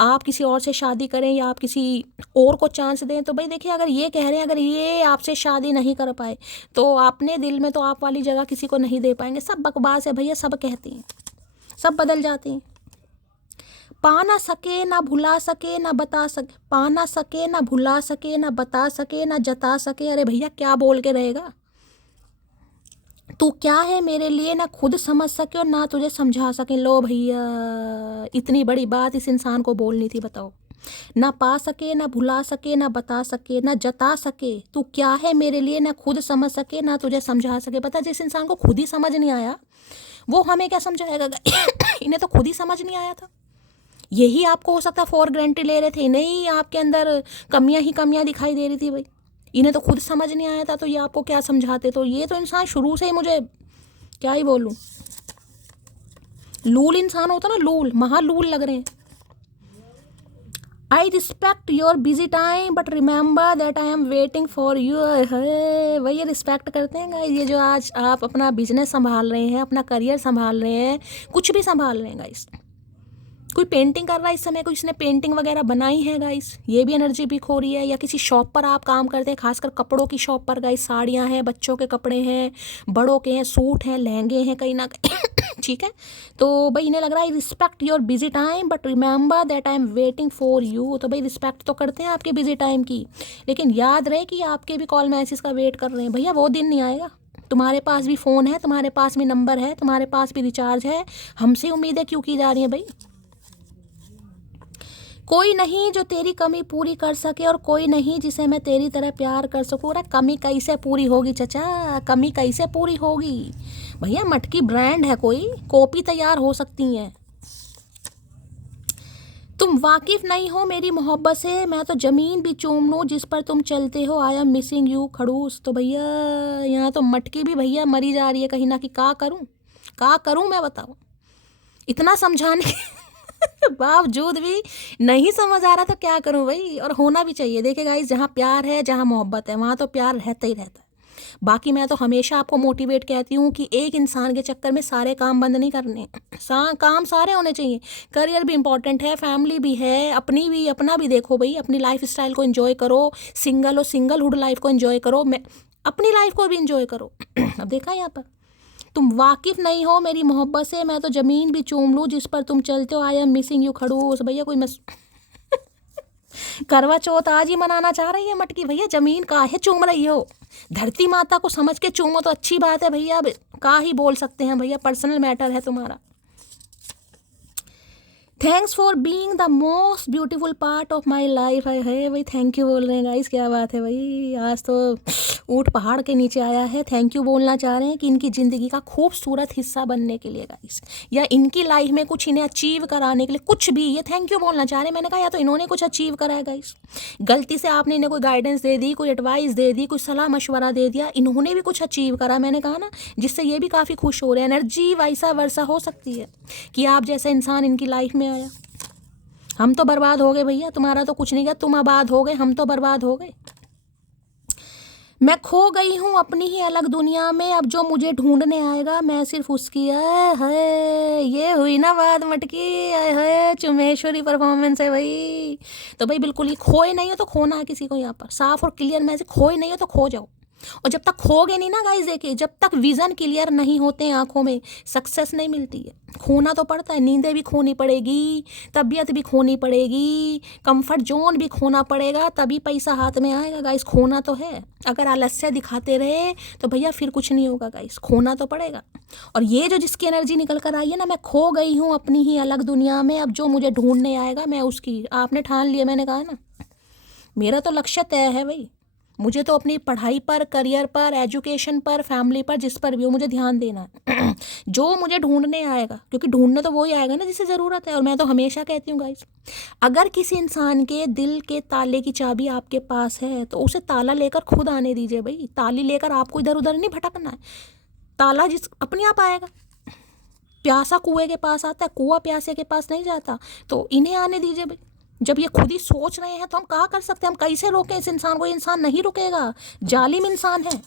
आप किसी और से शादी करें या आप किसी और को चांस दें। तो भाई देखिए, अगर ये कह रहे हैं अगर ये आपसे शादी नहीं कर पाए तो आपने दिल में तो आप वाली जगह किसी को नहीं दे पाएंगे। सब बकवास है भैया, सब कहते हैं, सब बदल जाते हैं। पा ना सके ना भुला सके ना बता सके, पा ना सके ना भुला सके ना बता सके ना जता सके। अरे भैया क्या बोल के रहेगा? तू क्या है मेरे लिए ना खुद समझ सके और ना तुझे समझा सके। लो भैया, इतनी बड़ी बात इस इंसान को बोलनी थी, बताओ। ना पा सके ना भुला सके ना बता सके ना जता सके, तू क्या है मेरे लिए ना खुद समझ सके ना तुझे समझा सके। पता, जिस इंसान को खुद ही समझ नहीं आया वो हमें क्या समझाएगा इन्हें तो खुद ही समझ नहीं आया था। यही आपको हो सकता है फॉर ग्रांटेड ले रहे थे, नहीं आपके अंदर कमियां ही कमियां दिखाई दे रही थी भाई। इन्हें तो खुद समझ नहीं आया था तो ये आपको क्या समझाते। तो ये तो इंसान शुरू से ही, मुझे क्या ही बोलूं, लूल इंसान होता ना, लूल, महालूल लग रहे हैं। I respect your busy time but remember that I am waiting for you. वही रिस्पेक्ट करते हैं गाइस, ये जो आज आप अपना बिजनेस संभाल रहे हैं, अपना करियर संभाल रहे हैं, कुछ भी संभाल रहे हैं गाइस। कोई पेंटिंग कर रहा है इस समय, कोई इसने पेंटिंग वगैरह बनाई है गाइस, ये भी एनर्जी पिक हो रही है। या किसी शॉप पर आप काम करते हैं, खासकर कपड़ों की शॉप पर गाइस, साड़ियाँ हैं, बच्चों के कपड़े हैं, बड़ों के हैं, सूट हैं, लहंगे हैं, कहीं ना कहीं ठीक है। तो भाई इन्हें लग रहा है respect your busy time but remember that I am waiting for you. तो भाई रिस्पेक्ट तो करते हैं आपके बिजी टाइम की, लेकिन याद रहे कि आपके भी कॉल मैसेज का वेट कर रहे हैं। भैया वो दिन नहीं आएगा, तुम्हारे पास भी फ़ोन है, तुम्हारे पास भी नंबर है, तुम्हारे पास भी रिचार्ज है, हमसे उम्मीदें क्यों की जा रही हैं भाई? कोई नहीं जो तेरी कमी पूरी कर सके और कोई नहीं जिसे मैं तेरी तरह प्यार कर सकूँ। अरे कमी कैसे पूरी होगी चचा, कमी कैसे पूरी होगी भैया? मटकी ब्रांड है, कोई कॉपी तैयार हो सकती है। तुम वाकिफ नहीं हो मेरी मोहब्बत से, मैं तो ज़मीन भी चूम लूँ जिस पर तुम चलते हो। आई एम मिसिंग यू खड़ूस। तो भैया यहाँ तो मटकी भी भैया मरी जा रही है कहीं ना, कि का करूँ मैं, बताओ। इतना समझाने के बावजूद भी नहीं समझ आ रहा तो क्या करूं भाई? और होना भी चाहिए। देखिए गाइस, जहाँ प्यार है, जहाँ मोहब्बत है, वहाँ तो प्यार रहता ही रहता है। बाकी मैं तो हमेशा आपको मोटिवेट कहती हूँ कि एक इंसान के चक्कर में सारे काम बंद नहीं करने, काम सारे होने चाहिए। करियर भी इंपॉर्टेंट है, फैमिली भी है, अपना भी देखो भाई, अपनी लाइफ स्टाइल को एंजॉय करो। सिंगल हो, सिंगलहुड लाइफ को एंजॉय करो, मैं अपनी लाइफ को भी एंजॉय करो। अब देखा यहाँ पर, तुम वाकिफ नहीं हो मेरी मोहब्बत से, मैं तो ज़मीन भी चूम लूँ जिस पर तुम चलते हो। आई एम मिसिंग यू खड़ूस। भैया कोई करवा चौथ आज ही मनाना चाह रही है मटकी? भैया ज़मीन काहे चूम रही हो? धरती माता को समझ के चूमो तो अच्छी बात है भैया, अब का ही बोल सकते हैं भैया, पर्सनल मैटर है तुम्हारा। Thanks for being the most beautiful part of my life. है भाई, थैंक यू बोल रहे हैं गाइस, क्या बात है भाई, आज तो ऊँट पहाड़ के नीचे आया है। थैंक यू बोलना चाह रहे हैं कि इनकी ज़िंदगी का खूबसूरत हिस्सा बनने के लिए गाइस, या इनकी लाइफ में कुछ इन्हें अचीव कराने के लिए, कुछ भी ये थैंक यू बोलना चाह रहे हैं। मैंने कहा या तो इन्होंने कुछ अचीव करा है गाइस, गलती से आपने इन्हें कोई गाइडेंस दे दी, कोई एडवाइस दे दी, कोई सलाह मशवरा दे दिया, इन्होंने भी कुछ अचीव करा। मैंने कहा ना, जिससे ये भी काफ़ी खुश हो रहे हैं। एनर्जी वैसा वर्षा हो सकती है कि आप जैसा इंसान इनकी लाइफ में आया। हम तो बर्बाद हो गए भैया, तुम्हारा तो कुछ नहीं गया, तुम आबाद हो गए, हम तो बर्बाद हो गए। मैं खो गई हूँ अपनी ही अलग दुनिया में, अब जो मुझे ढूंढने आएगा मैं सिर्फ उसकी। है ये हुई ना बात मटकी, है चुमेश्वरी परफॉर्मेंस है भाई। तो भाई बिल्कुल ही खोए नहीं हो तो खोना है किसी को, यहाँ पर साफ और क्लियर मैसेज, खोए नहीं हो तो खो जाओ। और जब तक खोगे नहीं ना गाइस, देखिए जब तक विजन क्लियर नहीं होते आंखों में, सक्सेस नहीं मिलती है। खोना तो पड़ता है, नींदें भी खोनी पड़ेगी, तबीयत भी खोनी पड़ेगी, कंफर्ट जोन भी खोना पड़ेगा, तभी पैसा हाथ में आएगा गाइस। खोना तो है, अगर आलस्य दिखाते रहे तो भैया फिर कुछ नहीं होगा गाइस, खोना तो पड़ेगा। और ये जो जिसकी एनर्जी निकल कर आई है ना, मैं खो गई हूँ अपनी ही अलग दुनिया में, अब जो मुझे ढूंढने आएगा मैं उसकी, आपने ठान लिया, मैंने कहा ना मेरा तो लक्ष्य तय है भाई। मुझे तो अपनी पढ़ाई पर, करियर पर, एजुकेशन पर, फैमिली पर, जिस पर भी हो मुझे ध्यान देना है। जो मुझे ढूंढने आएगा, क्योंकि ढूंढने तो वही आएगा ना जिसे ज़रूरत है। और मैं तो हमेशा कहती हूँ गाइस, अगर किसी इंसान के दिल के ताले की चाबी आपके पास है तो उसे ताला लेकर खुद आने दीजिए भाई। ताली लेकर आपको इधर उधर नहीं भटकना है, ताला जिस अपने आप आएगा। प्यासा कुएं के पास आता है, कुआं प्यासे के पास नहीं जाता। तो इन्हें आने दीजिए भाई। जब ये खुद ही सोच रहे हैं तो हम क्या कर सकते हैं, हम कैसे रोकें इस इंसान को? ये इंसान नहीं रुकेगा, जालिम इंसान है।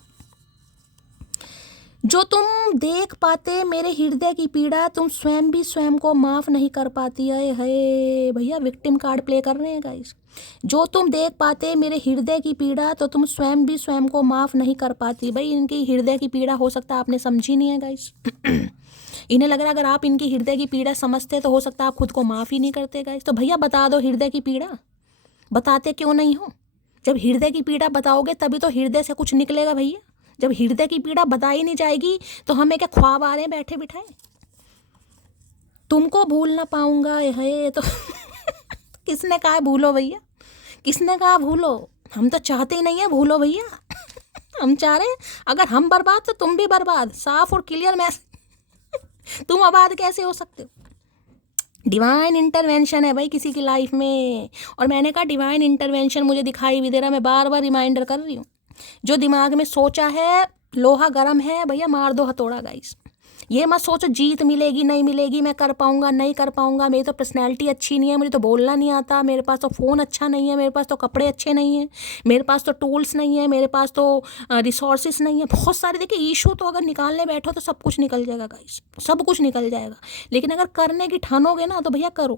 जो तुम देख पाते मेरे हृदय की पीड़ा, तुम स्वयं भी स्वयं को माफ नहीं कर पाती है। भैया विक्टिम कार्ड प्ले कर रहे हैं गाइस। जो तुम देख पाते मेरे हृदय की पीड़ा, तो तुम स्वयं भी स्वयं को माफ नहीं कर पाती। भाई इनकी हृदय की पीड़ा हो सकता है आपने समझी नहीं है गाइस। इन्हें लग रहा है अगर आप इनकी हृदय की पीड़ा समझते तो हो सकता है आप खुद को माफ ही नहीं करते गाइस। तो भैया बता दो हृदय की पीड़ा, बताते क्यों नहीं हो? जब हृदय की पीड़ा बताओगे तभी तो हृदय से कुछ निकलेगा भैया। जब हृदय की पीड़ा बताई नहीं जाएगी तो हमें क्या ख्वाब आ रहे हैं बैठे बिठाए? तुमको भूल ना पाऊंगा है तो किसने कहा भूलो भैया? किसने कहा भूलो? हम तो चाहते ही नहीं है भूलो भैया। हम चाह रहे हैं अगर हम बर्बाद तो तुम भी बर्बाद, साफ और क्लियर मैसेज। तुम आबाद कैसे हो सकते हो? डिवाइन इंटरवेंशन है भाई किसी की लाइफ में। और मैंने कहा डिवाइन इंटरवेंशन मुझे दिखाई भी दे रहा, मैं बार बार रिमाइंडर कर रही हूँ। जो दिमाग में सोचा है लोहा गर्म है भैया, मार दो हथौड़ा गाइस। ये मत सोचो जीत मिलेगी नहीं मिलेगी, मैं कर पाऊंगा नहीं कर पाऊंगा, मेरी तो पर्सनैलिटी अच्छी नहीं है, मुझे तो बोलना नहीं आता, मेरे पास तो फ़ोन अच्छा नहीं है, मेरे पास तो कपड़े अच्छे नहीं हैं, मेरे पास तो टूल्स नहीं है, मेरे पास तो रिसोर्सेस नहीं है। बहुत सारे देखिए इशू तो अगर निकालने बैठो तो सब कुछ निकल जाएगा गाइस, सब कुछ निकल जाएगा। लेकिन अगर करने की ठानोगे ना तो भैया करो।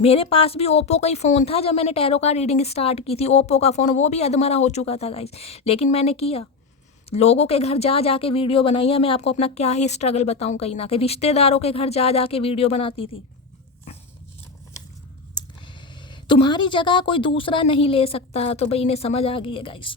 मेरे पास भी ओप्पो का ही फ़ोन था जब मैंने टैरो का रीडिंग स्टार्ट की थी, ओप्पो का फ़ोन, वो भी अधमरा हो चुका था गाइस। लेकिन मैंने किया, लोगों के घर जा जाके वीडियो बनाई है। मैं आपको अपना क्या ही स्ट्रगल बताऊं, कहीं ना कहीं रिश्तेदारों के घर जा जाके वीडियो बनाती थी। तुम्हारी जगह कोई दूसरा नहीं ले सकता। तो भाई इन्हें समझ आ गई है गाइस।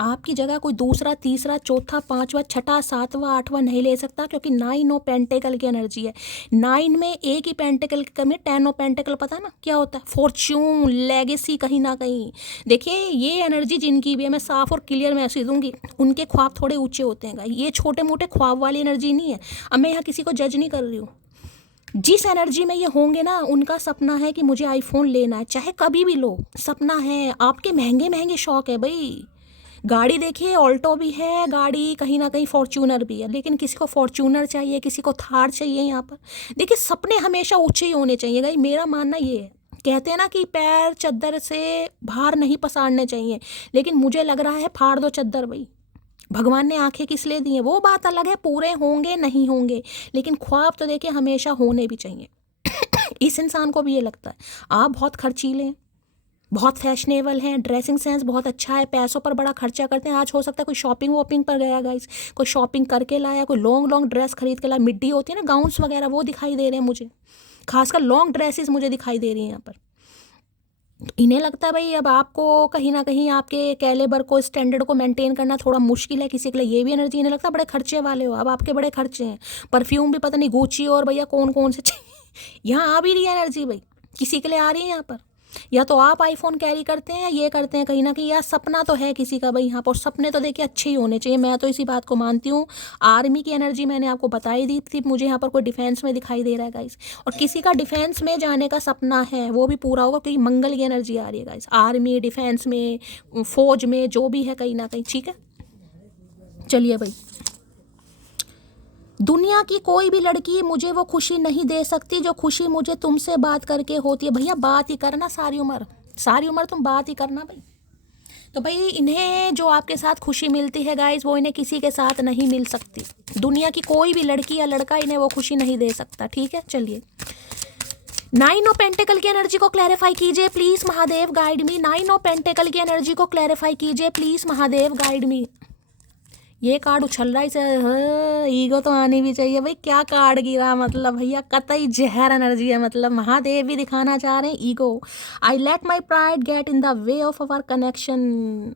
आपकी जगह कोई दूसरा, तीसरा, चौथा, पांचवा, छठा, सातवां, आठवां नहीं ले सकता, क्योंकि 9 ऑफ पेंटिकल की एनर्जी है। 9 में एक ही पेंटिकल की कमी, 10 ऑफ पेंटिकल पता ना क्या होता है? Fortune, legacy. कहीं ना कहीं देखिए ये एनर्जी जिनकी भी है, मैं साफ और क्लियर मैसेज दूंगी, उनके ख्वाब थोड़े ऊंचे होते हैं गाइस। ये छोटे मोटे ख्वाब वाली एनर्जी नहीं है। अब मैं यहाँ किसी को जज नहीं कर रही हूँ, जिस एनर्जी में ये होंगे ना उनका सपना है कि मुझे आईफोन लेना है, चाहे कभी भी लो, सपना है। आपके महंगे महंगे शौक है भाई। गाड़ी देखिए, ऑल्टो भी है गाड़ी, कहीं ना कहीं फॉर्च्यूनर भी है, लेकिन किसी को फॉर्च्यूनर चाहिए, किसी को थार चाहिए। यहाँ पर देखिए सपने हमेशा ऊंचे ही होने चाहिए भाई, मेरा मानना ये है। कहते हैं ना कि पैर चद्दर से बाहर नहीं पसारने चाहिए, लेकिन मुझे लग रहा है फाड़ दो चद्दर भाई। भगवान ने आंखें किस लिए दी हैं वो बात अलग है, पूरे होंगे नहीं होंगे, लेकिन ख्वाब तो देखिए हमेशा होने भी चाहिए। इस इंसान को भी ये लगता है आप बहुत खर्चीले हैं, बहुत फैशनेबल हैं, ड्रेसिंग सेंस बहुत अच्छा है, पैसों पर बड़ा खर्चा करते हैं। आज हो सकता है कोई शॉपिंग वॉपिंग पर गया गाइस, कोई शॉपिंग करके लाया, कोई लॉन्ग लॉन्ग ड्रेस खरीद के लाया। मिड्डी होती है ना, गाउन्स वगैरह, वो दिखाई दे रहे हैं मुझे, खासकर लॉन्ग ड्रेसेस मुझे दिखाई दे रही हैं यहाँ पर। तो इन्हें लगता है भाई अब आपको कहीं ना कहीं आपके कैलिबर को, स्टैंडर्ड को मेंटेन करना थोड़ा मुश्किल है किसी के लिए। ये भी एनर्जी इन्हें लगता है बड़े खर्चे वाले हो, अब आपके बड़े खर्चे हैं, परफ्यूम भी पता नहीं गुची और भैया कौन कौन से यहाँ आ भी रही है एनर्जी भाई, किसी के लिए आ रही है यहाँ पर। या तो आप आईफोन कैरी करते हैं, ये करते हैं कहीं ना कहीं, या सपना तो है किसी का भाई यहाँ पर। सपने तो देखिए अच्छे ही होने चाहिए, मैं तो इसी बात को मानती हूँ। आर्मी की एनर्जी मैंने आपको बताई दी थी, मुझे यहाँ पर कोई डिफेंस में दिखाई दे रहा है गाइस, और किसी का डिफेंस में जाने का सपना है वो भी पूरा होगा, क्योंकि मंगल की एनर्जी आ रही है गाइस। आर्मी, डिफेंस में, फौज में, जो भी है कहीं ना कहीं, ठीक है। चलिए भाई, दुनिया की कोई भी लड़की मुझे वो खुशी नहीं दे सकती जो खुशी मुझे तुमसे बात करके होती है। भैया बात ही करना सारी उम्र, सारी उम्र तुम बात ही करना भाई। तो भाई इन्हें जो आपके साथ खुशी मिलती है गाइस, वो इन्हें किसी के साथ नहीं मिल सकती। दुनिया की कोई भी लड़की या लड़का इन्हें वो खुशी नहीं दे सकता, ठीक है। चलिए नाइन ऑफ पेंटिकल की एनर्जी को क्लैरिफाई कीजिए please Mahadev guide me. Nine of pentacles की एनर्जी को क्लैरिफाई कीजिए प्लीज महादेव गाइड मी। ये कार्ड उछल रहा है इसे, ईगो तो आनी भी चाहिए भाई। क्या कार्ड गिरा, मतलब भैया कतई जहर एनर्जी है, मतलब महादेव भी दिखाना चाह रहे हैं ego. I let my pride get in the way of our connection.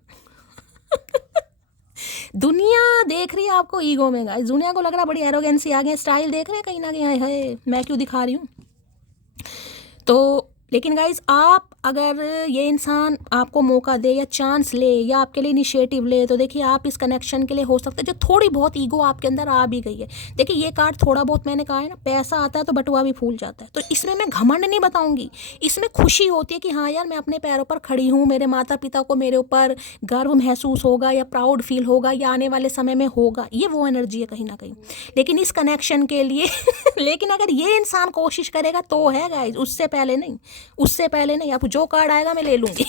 दुनिया देख रही है आपको ईगो में गाइस, दुनिया को लग रहा है बड़ी एरोगेंसी आ गई, स्टाइल देख रहे हैं कहीं ना कहीं, है मैं क्यों दिखा रही हूँ। तो लेकिन गाइज आप अगर ये इंसान आपको मौका दे या चांस ले या आपके लिए इनिशिएटिव ले, तो देखिए आप इस कनेक्शन के लिए हो सकता है जो थोड़ी बहुत ईगो आपके अंदर आ भी गई है। देखिए ये कार्ड थोड़ा बहुत, मैंने कहा है ना, पैसा आता है तो बटुआ भी फूल जाता है। तो इसमें मैं घमंड नहीं बताऊंगी, इसमें खुशी होती है कि हाँ यार मैं अपने पैरों पर खड़ी हूँ, मेरे माता पिता को मेरे ऊपर गर्व महसूस होगा या प्राउड फील होगा या आने वाले समय में होगा, ये वो एनर्जी है कहीं ना कहीं। लेकिन इस कनेक्शन के लिए लेकिन अगर ये इंसान कोशिश करेगा तो है गाइज, उससे पहले नहीं, उससे पहले नहीं। आप जो कार्ड आएगा मैं ले लूंगी।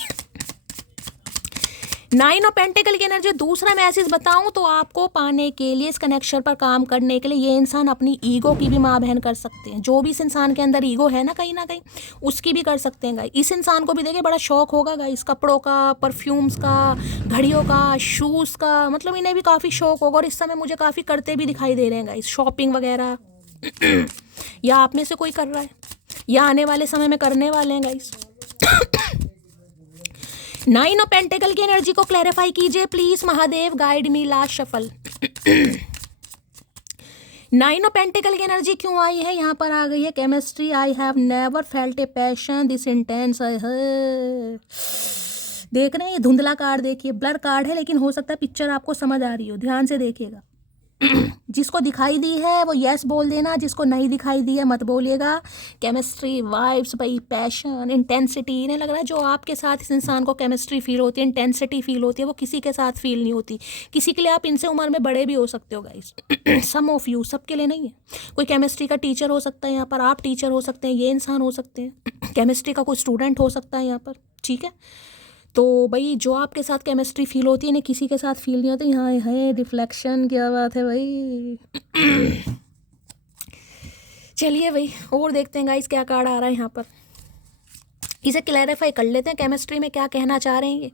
नाइन ऑफ पेंटिकल की एनर्जी। दूसरा मैसेज बताऊं तो आपको पाने के लिए, इस कनेक्शन पर काम करने के लिए ये इंसान अपनी ईगो की भी माँ बहन कर सकते हैं। जो भी इस इंसान के अंदर ईगो है ना कहीं उसकी भी कर सकते हैं गाइस। इस इंसान को भी देखिए बड़ा शौक होगा गाइस कपड़ों का, परफ्यूम्स का, घड़ियों का, शूज़ का, मतलब इन्हें भी काफ़ी शौक होगा और इस समय मुझे काफ़ी करते भी दिखाई दे रहे हैं गाइस, शॉपिंग वगैरह। या आप में से कोई कर रहा है या आने वाले समय में करने वाले हैं गाइस। नाइन ऑफ पेंटिकल की एनर्जी को क्लैरिफाई कीजिए please Mahadev guide me. Last shuffle. Nine of pentacles की एनर्जी क्यों आई है, यहाँ पर आ गई है chemistry. I have never felt a passion this intense. देख रहे हैं ये धुंधला कार्ड, देखिए ब्लर कार्ड है लेकिन हो सकता है पिक्चर आपको समझ आ रही हो, ध्यान से देखिएगा। जिसको दिखाई दी है वो यस बोल देना, जिसको नहीं दिखाई दी है मत बोलिएगा। केमिस्ट्री, वाइब्स भाई, पैशन, इंटेंसिटी, इन्हें लग रहा है जो आपके साथ इस इंसान को केमिस्ट्री फील होती है, इंटेंसिटी फील होती है, वो किसी के साथ फील नहीं होती। किसी के लिए आप इनसे उम्र में बड़े भी हो सकते हो गाइस, सम ऑफ यू, सबके लिए नहीं है। कोई केमिस्ट्री का टीचर हो सकता है यहाँ पर, आप टीचर हो सकते हैं, ये इंसान हो सकते हैं, केमिस्ट्री का कोई स्टूडेंट हो सकता है यहाँ पर, ठीक है। तो भाई जो आपके साथ केमिस्ट्री फील होती है ना किसी के साथ फील नहीं होती। यहाँ है रिफ्लेक्शन, क्या बात है भाई। चलिए भाई और देखते हैं गाइस क्या कार्ड आ रहा है यहाँ पर, इसे क्लैरिफाई कर लेते हैं केमिस्ट्री में क्या कहना चाह रहे हैं ये।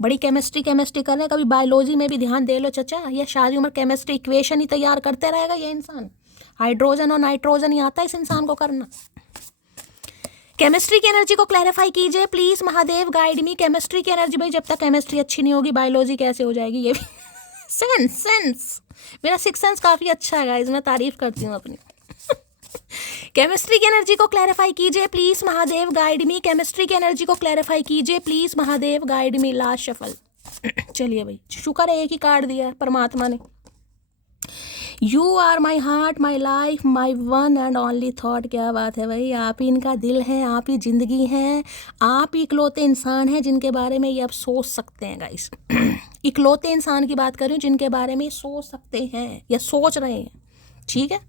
बड़ी केमिस्ट्री कर रहे हैं, कभी बायोलॉजी में भी ध्यान दे लो चचा। ये सारी उम्र केमिस्ट्री इक्वेशन ही तैयार करते रहेगा ये इंसान, हाइड्रोजन और नाइट्रोजन ही आता है इस इंसान को करना। केमिस्ट्री की एनर्जी को क्लैरिफाई कीजिए please Mahadev guide me. Chemistry की एनर्जी, भाई जब तक केमिस्ट्री अच्छी नहीं होगी बायोलॉजी कैसे हो जाएगी ये भी। सेंस मेरा सिक्स सेंस काफ़ी अच्छा है गाइस, मैं तारीफ करती हूँ अपनी। केमिस्ट्री की एनर्जी को क्लैरिफाई कीजिए please Mahadev guide me. Chemistry की एनर्जी को क्लैरिफाई कीजिए please Mahadev guide me. Last shuffle. चलिए भाई शुक्र है एक ही कार्ड दिया है परमात्मा ने। You are my heart, my life, my one and only thought. क्या बात है भाई, आप ही इनका दिल है, आप ही जिंदगी हैं, आप ही इकलौते इंसान हैं जिनके बारे में ये आप सोच सकते हैं गाइस। इकलौते इंसान की बात कर रही हूँ जिनके बारे में सोच सकते हैं या सोच रहे हैं, ठीक है।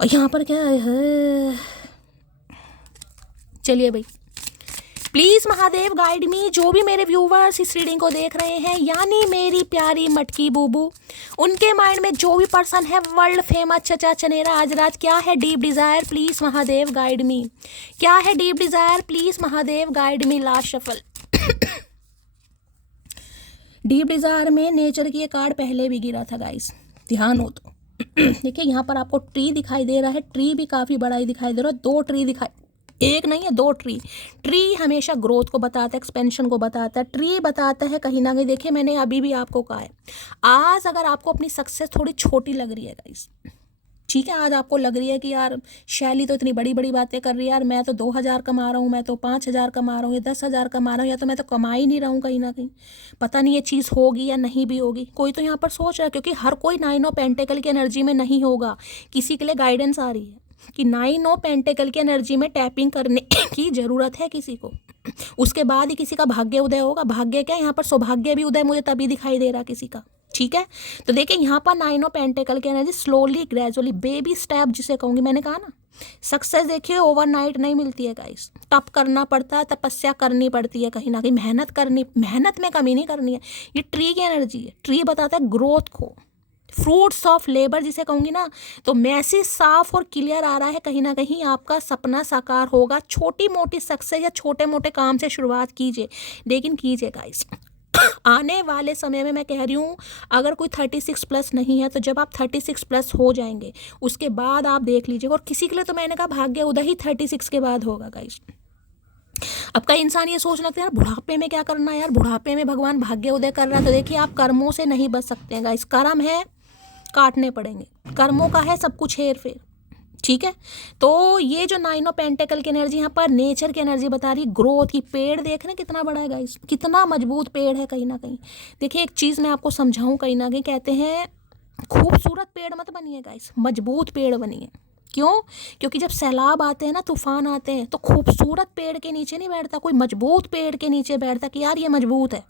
और यहाँ पर क्या है, चलिए भाई प्लीज़ महादेव गाइड मी। जो भी मेरे व्यूवर्स इस रीडिंग को देख रहे हैं, यानी मेरी प्यारी मटकी बूबू, उनके माइंड में जो भी पर्सन है वर्ल्ड फेमस चचा चनेरा आज रात, क्या है deep desire please Mahadev guide मी। क्या है deep desire please Mahadev guide me. Last shuffle. Deep desire में नेचर की ये कार्ड पहले भी गिरा था गाइस, ध्यान हो तो। देखिए यहाँ पर आपको ट्री दिखाई दे रहा है, ट्री भी काफ़ी बड़ा ही दिखाई दे रहा है, दो ट्री दिखाई, एक नहीं है दो ट्री। ट्री हमेशा ग्रोथ को बताता है, एक्सपेंशन को बताता है, ट्री बताता है कहीं ना कहीं। देखिए मैंने अभी भी आपको कहा है, आज अगर आपको अपनी सक्सेस थोड़ी छोटी लग रही है गाइस, ठीक है, आज आपको लग रही है कि यार शैली तो इतनी बड़ी बड़ी बातें कर रही है, यार मैं तो 2000 कमा रहा हूँ, मैं तो 5000 कमा रहा हूँ या 10,000 कमा रहा हूँ, या तो मैं तो कमा ही नहीं रहा हूँ कहीं ना कहीं, पता नहीं ये चीज़ होगी या नहीं भी होगी। कोई तो यहाँ पर सोच रहा है, क्योंकि हर कोई 9 ऑफ पेंटिकल की एनर्जी में नहीं होगा। किसी के लिए गाइडेंस आ रही है कि 9 ऑफ पेंटिकल की एनर्जी में टैपिंग करने की ज़रूरत है किसी को, उसके बाद ही किसी का भाग्य उदय होगा। भाग्य क्या, यहाँ पर सौभाग्य भी उदय मुझे तभी दिखाई दे रहा किसी का, ठीक है। तो देखिए यहाँ पर 9 ऑफ पेंटिकल की energy slowly gradually baby step जिसे कहूँगी, मैंने कहा ना सक्सेस देखिए ओवरनाइट नहीं मिलती है गाइस, तप करना पड़ता है, तपस्या करनी पड़ती है, कहीं ना कहीं मेहनत करनी, मेहनत में कमी नहीं करनी है। ये ट्री की एनर्जी है, ट्री बताता है ग्रोथ को, फ्रूट्स ऑफ लेबर जिसे कहूँगी ना, तो मैसेज साफ और क्लियर आ रहा है, कहीं ना कहीं आपका सपना साकार होगा। छोटी मोटी सक्सेस या छोटे मोटे काम से शुरुआत कीजिए, लेकिन कीजिए गाइस। आने वाले समय में मैं कह रही हूँ, अगर कोई 36 प्लस नहीं है तो जब आप 36 प्लस हो जाएंगे उसके बाद आप देख लीजिएगा। और किसी के लिए तो मैंने कहा भाग्य उदय ही 36 के बाद होगा गाइस। अब कई इंसान ये सोच लगते हैं यार बुढ़ापे में क्या करना है, यार बुढ़ापे में भगवान भाग्य उदय कर रहा है। तो देखिए आप कर्मों से नहीं बच सकते हैं गाइस, कर्म है काटने पड़ेंगे, कर्मों का है सब कुछ हेर फेर, ठीक है। तो ये जो 9 ऑफ पेंटेकल की एनर्जी यहाँ पर नेचर की एनर्जी बता रही, ग्रोथ की। पेड़ देख रहे हैं कितना बड़ा है गाइस, कितना मजबूत पेड़ है कहीं ना कहीं। देखिए एक चीज़ मैं आपको समझाऊं, कहीं ना कहीं कहते हैं खूबसूरत पेड़ मत बनिए गाइस, मजबूत पेड़ बनिए। क्यों? क्योंकि जब सैलाब आते हैं ना, तूफान आते हैं, तो खूबसूरत पेड़ के नीचे नहीं बैठता कोई, मजबूत पेड़ के नीचे बैठता कि यार ये मजबूत है,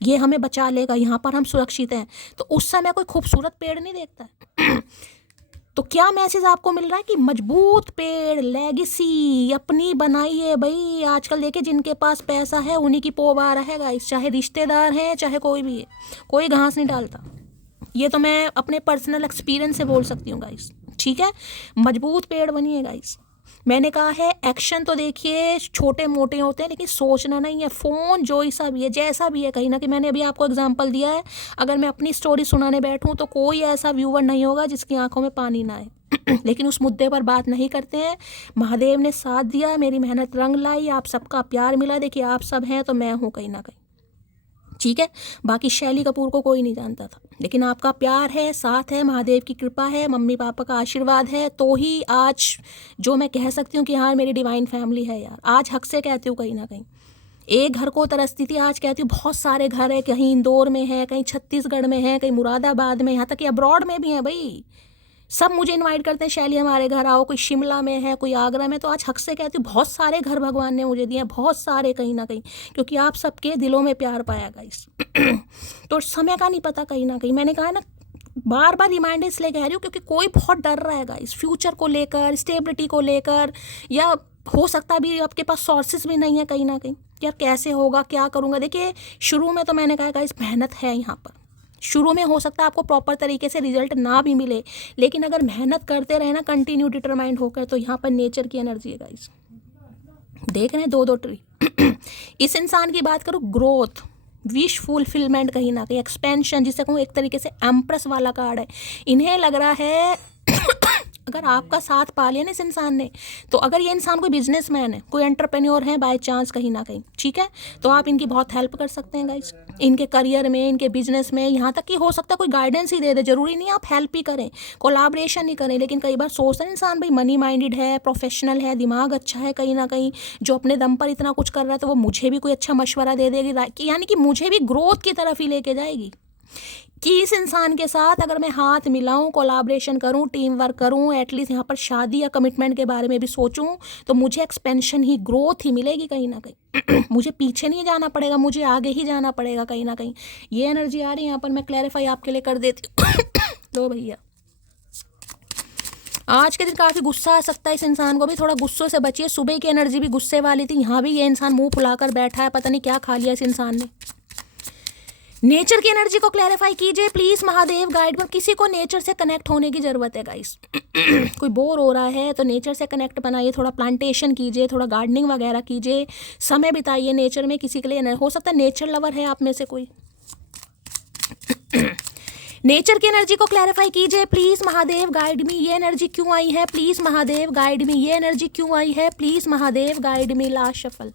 ये हमें बचा लेगा, यहाँ पर हम सुरक्षित हैं। तो उस समय कोई खूबसूरत पेड़ नहीं देखता है। तो क्या मैसेज आपको मिल रहा है कि मजबूत पेड़, लेगेसी अपनी बनाइए भाई। आजकल देखिए जिनके पास पैसा है उन्हीं की पोबार है गाइस, चाहे रिश्तेदार हैं चाहे कोई भी है, कोई घास नहीं डालता। ये तो मैं अपने पर्सनल एक्सपीरियंस से बोल सकती हूँ गाइस, ठीक है। मजबूत पेड़ बनिए गाइस। मैंने कहा है एक्शन तो देखिए छोटे मोटे होते हैं, लेकिन सोचना नहीं है। फ़ोन जो सा भी है, जैसा भी है, कहीं ना कहीं मैंने अभी आपको एग्जांपल दिया है, अगर मैं अपनी स्टोरी सुनाने बैठूं तो कोई ऐसा व्यूवर नहीं होगा जिसकी आंखों में पानी ना आए। लेकिन उस मुद्दे पर बात नहीं करते हैं। महादेव ने साथ दिया, मेरी मेहनत रंग लाई, आप सबका प्यार मिला। देखिए आप सब हैं तो मैं हूँ कहीं ना कहीं, ठीक है। बाकी शैली कपूर को कोई नहीं जानता था, लेकिन आपका प्यार है, साथ है, महादेव की कृपा है, मम्मी पापा का आशीर्वाद है, तो ही आज जो मैं कह सकती हूँ कि हाँ मेरी डिवाइन फैमिली है यार। आज हक से कहती हूँ, कहीं ना कहीं एक घर को तरसती थी, आज कहती हूँ बहुत सारे घर है, कहीं इंदौर में है, कहीं छत्तीसगढ़ में है, कहीं मुरादाबाद में, यहाँ तक कि अब्रॉड में भी है भाई। सब मुझे इनवाइट करते हैं, शैली हमारे घर आओ, कोई शिमला में है, कोई आगरा में। तो आज हक से कहती हूँ बहुत सारे घर भगवान ने मुझे दिए हैं, बहुत सारे, कहीं ना कहीं, क्योंकि आप सबके दिलों में प्यार पाया गाइस। तो समय का नहीं पता, कहीं ना कहीं मैंने कहा ना, बार बार रिमाइंडर इसलिए कह रही हूँ क्योंकि कोई बहुत डर रहा है गाइस फ्यूचर को लेकर, स्टेबिलिटी को लेकर, या हो सकता भी आपके पास सोर्सेज भी नहीं है कहीं ना कहीं, यार कैसे होगा, क्या करूँगा। देखिए शुरू में तो मैंने कहा गाइस मेहनत है यहाँ पर, शुरू में हो सकता है आपको प्रॉपर तरीके से रिजल्ट ना भी मिले, लेकिन अगर मेहनत करते रहे ना कंटिन्यू डिटरमाइंड होकर, तो यहाँ पर नेचर की एनर्जी है गाइस। देख रहे हैं 2-2 ट्री। इस इंसान की बात करूँ, ग्रोथ, विश फुलफिलमेंट, कहीं ना कहीं एक्सपेंशन, जिसे कहूँ एक तरीके से एम्प्रेस वाला कार्ड है। इन्हें लग रहा है अगर आपका साथ पा लिया ना इस इंसान ने, तो अगर ये इंसान कोई बिजनेसमैन है, कोई एंटरप्रेन्योर है बाय चांस कहीं ना कहीं, ठीक है, तो आप इनकी बहुत हेल्प कर सकते हैं गाइस, इनके करियर में, इनके बिजनेस में। यहाँ तक कि हो सकता है कोई गाइडेंस ही दे दे, जरूरी नहीं आप हेल्प ही करें, कोलाब्रेशन ही करें। लेकिन कई बार सोचता है इंसान भाई मनी माइंडेड है, प्रोफेशनल है, दिमाग अच्छा है, कहीं ना कहीं जो अपने दम पर इतना कुछ कर रहा है, तो वो मुझे भी कोई अच्छा मशवरा दे देगी, यानी कि मुझे भी ग्रोथ की तरफ ही लेके जाएगी। कि इस इंसान के साथ अगर मैं हाथ मिलाऊं, कोलाब्रेशन करूं, टीम वर्क करूं, एटलीस्ट यहाँ पर शादी या कमिटमेंट के बारे में भी सोचूं, तो मुझे एक्सपेंशन ही, ग्रोथ ही मिलेगी कहीं ना कहीं। मुझे पीछे नहीं जाना पड़ेगा, मुझे आगे ही जाना पड़ेगा कहीं ना कहीं। ये एनर्जी आ रही है यहाँ पर, मैं क्लैरिफाई आपके लिए कर देती हूँ। लो भैया, आज के दिन काफ़ी गुस्सा आ सकता है इस इंसान को भी, थोड़ा गुस्सों से बचिए। सुबह की एनर्जी भी गुस्से वाली थी, यहाँ भी ये इंसान मुंह फुलाकर बैठा है, पता नहीं क्या खा लिया इस इंसान ने। नेचर की एनर्जी को क्लैरिफाई कीजिए प्लीज महादेव, गाइड पर। किसी को नेचर से कनेक्ट होने की जरूरत है गाइस। कोई बोर हो रहा है तो नेचर से कनेक्ट बनाइए, थोड़ा प्लांटेशन कीजिए, थोड़ा गार्डनिंग वगैरह कीजिए, समय बिताइए नेचर में। किसी के लिए हो सकता है नेचर लवर है आप में से कोई। नेचर की एनर्जी को क्लैरिफाई कीजिए प्लीज महादेव, गाइड मी। ये एनर्जी क्यों आई है प्लीज महादेव, गाइड मी। ये एनर्जी क्यों आई है please Mahadev, guide me. Last shuffle.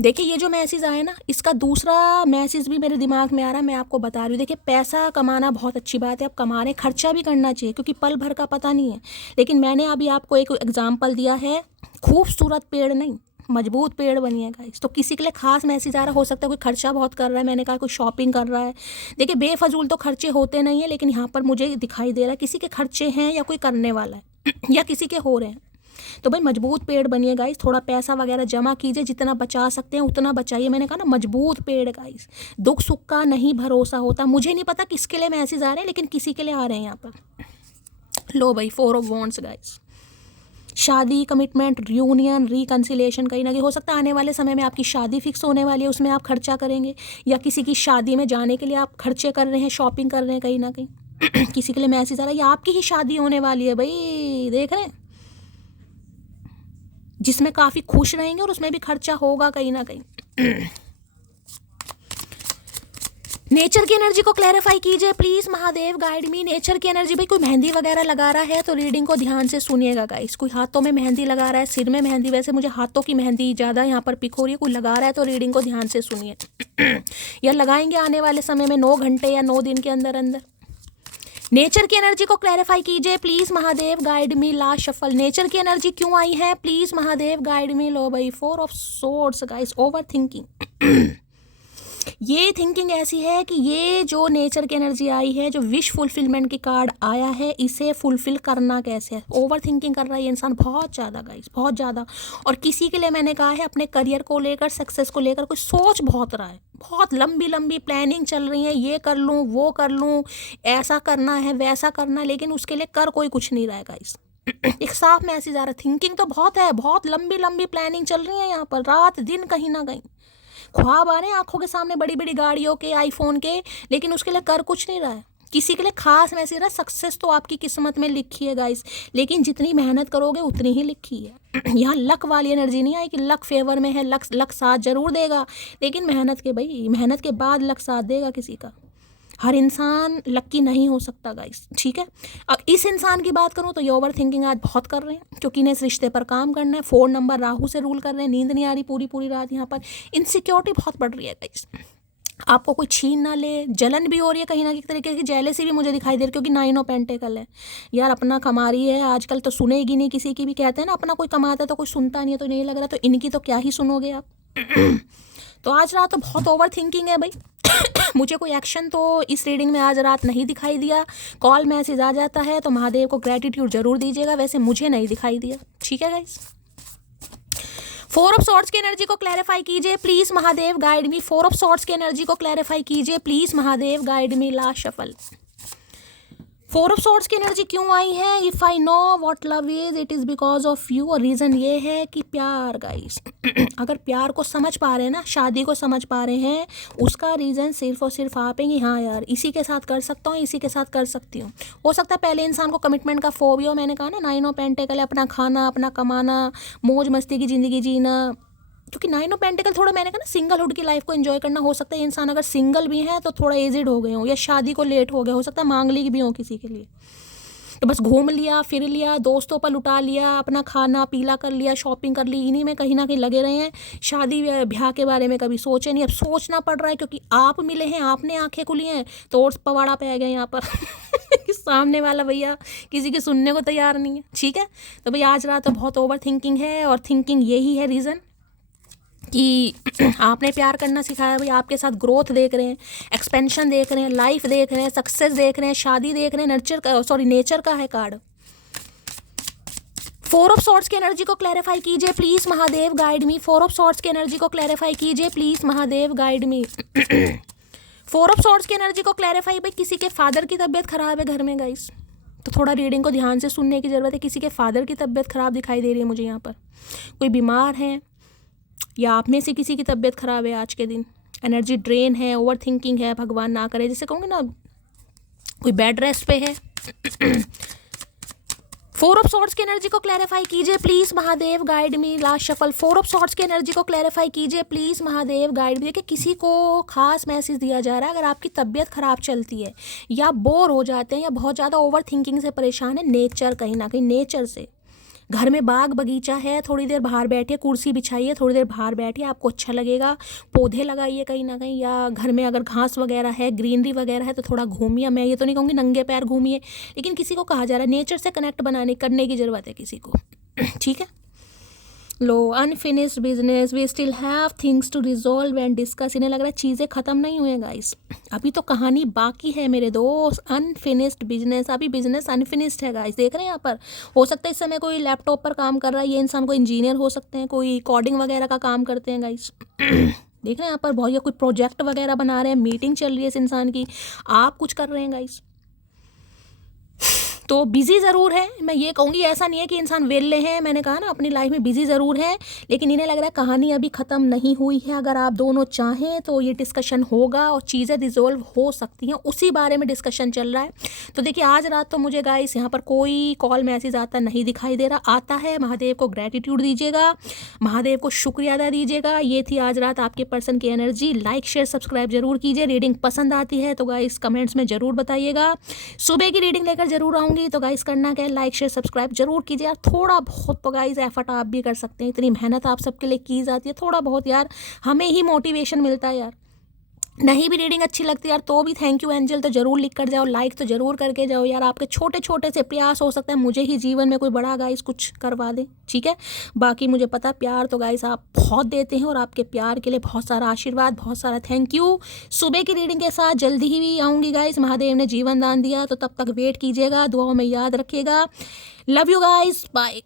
देखिए ये जो मैसेज आया ना, इसका दूसरा मैसेज भी मेरे दिमाग में आ रहा है, मैं आपको बता रही हूँ। देखिए पैसा कमाना बहुत अच्छी बात है, आप कमा रहे हैं, खर्चा भी करना चाहिए क्योंकि पल भर का पता नहीं है। लेकिन मैंने अभी आपको एक एग्जांपल दिया है, खूबसूरत पेड़ नहीं, मजबूत पेड़ बनिए गाइस। तो किसी के लिए खास मैसेज आ रहा, हो सकता है कोई खर्चा बहुत कर रहा है, मैंने कहा कोई शॉपिंग कर रहा है। देखिए बेफजूल तो खर्चे होते नहीं है, लेकिन यहाँ पर मुझे दिखाई दे रहा है किसी के खर्चे हैं या कोई करने वाला है या किसी के हो रहे हैं। तो भाई मजबूत पेड़ बनिए गाइस, थोड़ा पैसा वगैरह जमा कीजिए, जितना बचा सकते हैं उतना बचाइए। मैंने कहा ना मजबूत पेड़ गाइस, दुख सुख का नहीं भरोसा होता। मुझे नहीं पता किसके लिए मैसेज आ रहे हैं, लेकिन किसी के लिए आ रहे हैं यहाँ पर। लो भाई 4 ऑफ वॉन्ड्स गाइस, शादी, कमिटमेंट, रियूनियन, रिकन्सिलेशन, कहीं ना कहीं हो सकता है आने वाले समय में आपकी शादी फिक्स होने वाली है, उसमें आप खर्चा करेंगे, या किसी की शादी में जाने के लिए आप खर्चे कर रहे हैं, शॉपिंग कर रहे हैं कहीं ना कहीं किसी के लिए मैसेज आ रहा है या आपकी ही शादी होने वाली है भाई, देख रहे हैं, जिसमें काफ़ी खुश रहेंगे और उसमें भी खर्चा होगा कहीं ना कहीं नेचर की एनर्जी को क्लैरिफाई कीजिए please Mahadev, guide me. Nature की एनर्जी, भाई कोई मेहंदी वगैरह लगा रहा है तो रीडिंग को ध्यान से सुनिएगा गाइस। कोई हाथों में मेहंदी लगा रहा है, सिर में मेहंदी, वैसे मुझे हाथों की मेहंदी ज़्यादा यहाँ पर पिक हो रही है, कोई लगा रहा है तो रीडिंग को ध्यान से सुनिए या लगाएंगे आने वाले समय में 9 घंटे या 9 दिन के अंदर अंदर। नेचर की एनर्जी को क्लैरिफाई कीजिए please Mahadev, guide me. Last shuffle, nature की एनर्जी क्यों आई है प्लीज महादेव, गाइड मी। लो भाई 4 of swords guys, over thinking ये थिंकिंग ऐसी है कि ये जो नेचर की एनर्जी आई है, जो विश फुलफिलमेंट की कार्ड आया है, इसे फुलफिल करना कैसे है, ओवर थिंकिंग कर रहा है ये इंसान बहुत ज़्यादा गाइस, बहुत ज़्यादा। और किसी के लिए मैंने कहा है अपने करियर को लेकर, सक्सेस को लेकर कोई सोच बहुत रहा है, बहुत लंबी लंबी प्लानिंग चल रही है, ये कर लूँ वो कर लूँ, ऐसा करना है वैसा करना है, लेकिन उसके लिए कर कोई कुछ नहीं रहा है गाइस एक साफ मैसेज आ रहा है, थिंकिंग तो बहुत है, बहुत लंबी लंबी प्लानिंग चल रही है यहाँ पर, रात दिन कहीं ना कहीं ख्वाब आ रहे हैं आंखों के सामने, बड़ी बड़ी गाड़ियों के, आईफोन के, लेकिन उसके लिए कर कुछ नहीं रहा है। किसी के लिए खास मैसेज रहा, सक्सेस तो आपकी किस्मत में लिखी है गाइस, लेकिन जितनी मेहनत करोगे उतनी ही लिखी है यहाँ लक वाली एनर्जी नहीं आई कि लक फेवर में है, लक साथ जरूर देगा, लेकिन मेहनत के, भाई मेहनत के बाद लक साथ देगा किसी का। हर इंसान लक्की नहीं हो सकता गाइस, ठीक है। अब इस इंसान की बात करूं तो ये ओवर थिंकिंग आज बहुत कर रहे हैं, क्योंकि इन्हें इस रिश्ते पर काम करना है। 4 नंबर राहु से रूल कर रहे हैं, नींद नहीं आ रही पूरी पूरी रात, यहाँ पर इनसिक्योरिटी बहुत बढ़ रही है गाइस, आपको कोई छीन ना ले, जलन भी हो रही है कहीं ना कहीं तरीके की, जेलेसी भी मुझे दिखाई दे रही है, क्योंकि 9 ऑफ पेंटिकल है यार, अपना कमा रही है आजकल तो सुनेगी नहीं किसी की भी, कहते हैं ना अपना कोई कमाता है तो कोई सुनता नहीं है, तो नहीं लग रहा तो इनकी तो क्या ही सुनोगे आप तो आज रात तो बहुत ओवर थिंकिंग है भाई मुझे कोई एक्शन तो इस रीडिंग में आज रात नहीं दिखाई दिया, कॉल मैसेज आ जाता है तो महादेव को ग्रेटिट्यूड जरूर दीजिएगा, वैसे मुझे नहीं दिखाई दिया, ठीक है गाइस। 4 ऑफ सॉर्ड्स की एनर्जी को क्लैरिफाई कीजिए please Mahadev, guide me. 4 of swords की एनर्जी को क्लैरिफाई कीजिए please Mahadev, guide me. Last shuffle, 4 of swords की एनर्जी क्यों आई है, if I know what love is it is because of you. और रीजन ये है कि प्यार गाइस अगर प्यार को समझ पा रहे हैं ना, शादी को समझ पा रहे हैं, उसका रीजन सिर्फ और सिर्फ आप हैं कि हाँ यार इसी के साथ कर सकता हूँ, इसी के साथ कर सकती हूँ। हो सकता है पहले इंसान को कमिटमेंट का फोबिया हो, मैंने कहा ना 9 ऑफ पेंटिकल, अपना खाना, अपना कमाना, मौज मस्ती की ज़िंदगी जीना, क्योंकि 9 ऑफ पेंटिकल थोड़ा मैंने कहा ना सिंगलहुड की लाइफ को एंजॉय करना। हो सकता है इंसान अगर सिंगल भी है तो थोड़ा एजिड हो गए हो, या शादी को लेट हो गया, हो सकता है मांगलिक भी हो किसी के लिए, तो बस घूम लिया, फिर लिया, दोस्तों पर लुटा लिया, अपना खाना पीला कर लिया, शॉपिंग कर ली, इन्हीं में कहीं ना कहीं लगे रहे हैं, शादी ब्याह के बारे में कभी सोचे नहीं। अब सोचना पड़ रहा है क्योंकि आप मिले हैं, आपने आंखें खुली हैं, तो और पवाड़ा पे गए यहाँ पर कि सामने वाला भैया किसी की सुनने को तैयार नहीं है, ठीक है। तो भाई आज रात तो बहुत ओवर थिंकिंग है, और थिंकिंग यही है रीज़न कि आपने प्यार करना सिखाया भाई, आपके साथ ग्रोथ देख रहे हैं, एक्सपेंशन देख रहे हैं, लाइफ देख रहे हैं, सक्सेस देख रहे हैं, शादी देख रहे हैं, नेचर का है कार्ड। 4 ऑफ सॉर्ड्स की एनर्जी को क्लैरिफाई कीजिए please Mahadev, guide me. 4 of swords की एनर्जी को क्लैरिफाई कीजिए please Mahadev, guide me. 4 of swords की एनर्जी को क्लैरिफाई, भाई किसी के फादर की तबीयत खराब है घर में गाइस, तो थोड़ा रीडिंग को ध्यान से सुनने की ज़रूरत है। किसी के फादर की तबीयत खराब दिखाई दे रही है मुझे यहाँ पर, कोई बीमार है या आप में से किसी की तबीयत खराब है आज के दिन, एनर्जी ड्रेन है, ओवर थिंकिंग है, भगवान ना करे, जैसे कहूँगी ना कोई बेड रेस्ट पे है। 4 ऑफ सॉर्ड्स की एनर्जी को क्लैरिफाई कीजिए please Mahadev, guide me. Last shuffle, 4 of swords की एनर्जी को क्लैरिफाई कीजिए प्लीज महादेव, गाइड मी। देखिए किसी को खास मैसेज दिया जा रहा है, अगर आपकी तबीयत खराब चलती है या बोर हो जाते हैं या बहुत ज़्यादा ओवर थिंकिंग से परेशान है, नेचर कहीं ना कहीं, नेचर से, घर में बाग बगीचा है, थोड़ी देर बाहर बैठिए, कुर्सी बिछाइए, थोड़ी देर बाहर बैठिए, आपको अच्छा लगेगा, पौधे लगाइए कहीं ना कहीं, या घर में अगर घास वगैरह है, ग्रीनरी वगैरह है तो थोड़ा घूमिए। मैं ये तो नहीं कहूँगी नंगे पैर घूमिए, लेकिन किसी को कहा जा रहा है नेचर से कनेक्ट करने की ज़रूरत है किसी को, ठीक है। लो, unfinished business, we still have things to resolve and discuss. इन्हें लग रहा है चीज़ें ख़त्म नहीं हुए गाइस, अभी तो कहानी बाकी है मेरे दोस्त। अनफिनिश्ड बिजनेस, अभी बिजनेस अनफिनिश्ड है गाइस, देख रहे हैं यहाँ पर। हो सकता है इस समय कोई लैपटॉप पर काम कर रहा है, ये इंसान को इंजीनियर हो सकते हैं, कोई कोडिंग वगैरह का काम करते हैं गाइस देख रहे हैं यहाँ पर बहुत, या कोई प्रोजेक्ट वगैरह बना रहे हैं, मीटिंग चल रही है इस इंसान की, आप कुछ कर रहे हैं गाइस, तो बिजी ज़रूर है, मैं ये कहूँगी। ऐसा नहीं है कि इंसान वेले हैं, मैंने कहा ना अपनी लाइफ में बिजी ज़रूर है, लेकिन इन्हें लग रहा है कहानी अभी ख़त्म नहीं हुई है। अगर आप दोनों चाहें तो ये डिस्कशन होगा और चीज़ें रिजोल्व हो सकती हैं, उसी बारे में डिस्कशन चल रहा है। तो देखिए आज रात तो मुझे गाइस यहाँ पर कोई कॉल मैसेज आता नहीं दिखाई दे रहा। आता है महादेव को ग्रेटिट्यूड दीजिएगा, महादेव को शुक्रिया अदा दीजिएगा। ये थी आज रात आपके पर्सन की एनर्जी। लाइक शेयर सब्सक्राइब जरूर कीजिए। रीडिंग पसंद आती है तो गाइस कमेंट्स में ज़रूर बताइएगा। सुबह की रीडिंग लेकर जरूर आऊँगी। तो गाइस करना क्या है, लाइक शेयर सब्सक्राइब जरूर कीजिए यार। थोड़ा बहुत तो गाइस एफर्ट आप भी कर सकते हैं, इतनी मेहनत आप सबके लिए की जाती है, थोड़ा बहुत यार हमें ही मोटिवेशन मिलता है यार। नहीं भी रीडिंग अच्छी लगती है यार तो भी थैंक यू एंजल तो जरूर लिख कर जाओ, लाइक तो जरूर करके जाओ यार। आपके छोटे छोटे से प्रयास हो सकता है मुझे ही जीवन में कोई बड़ा गाइस कुछ करवा दे, ठीक है। बाकी मुझे पता प्यार तो गाइस आप बहुत देते हैं और आपके प्यार के लिए बहुत सारा आशीर्वाद, बहुत सारा थैंक यू। सुबह की रीडिंग के साथ जल्दी ही आऊँगी गाइस। महादेव ने जीवन दान दिया तो तब तक वेट कीजिएगा, दुआओं में याद रखिएगा। Love you guys, bye.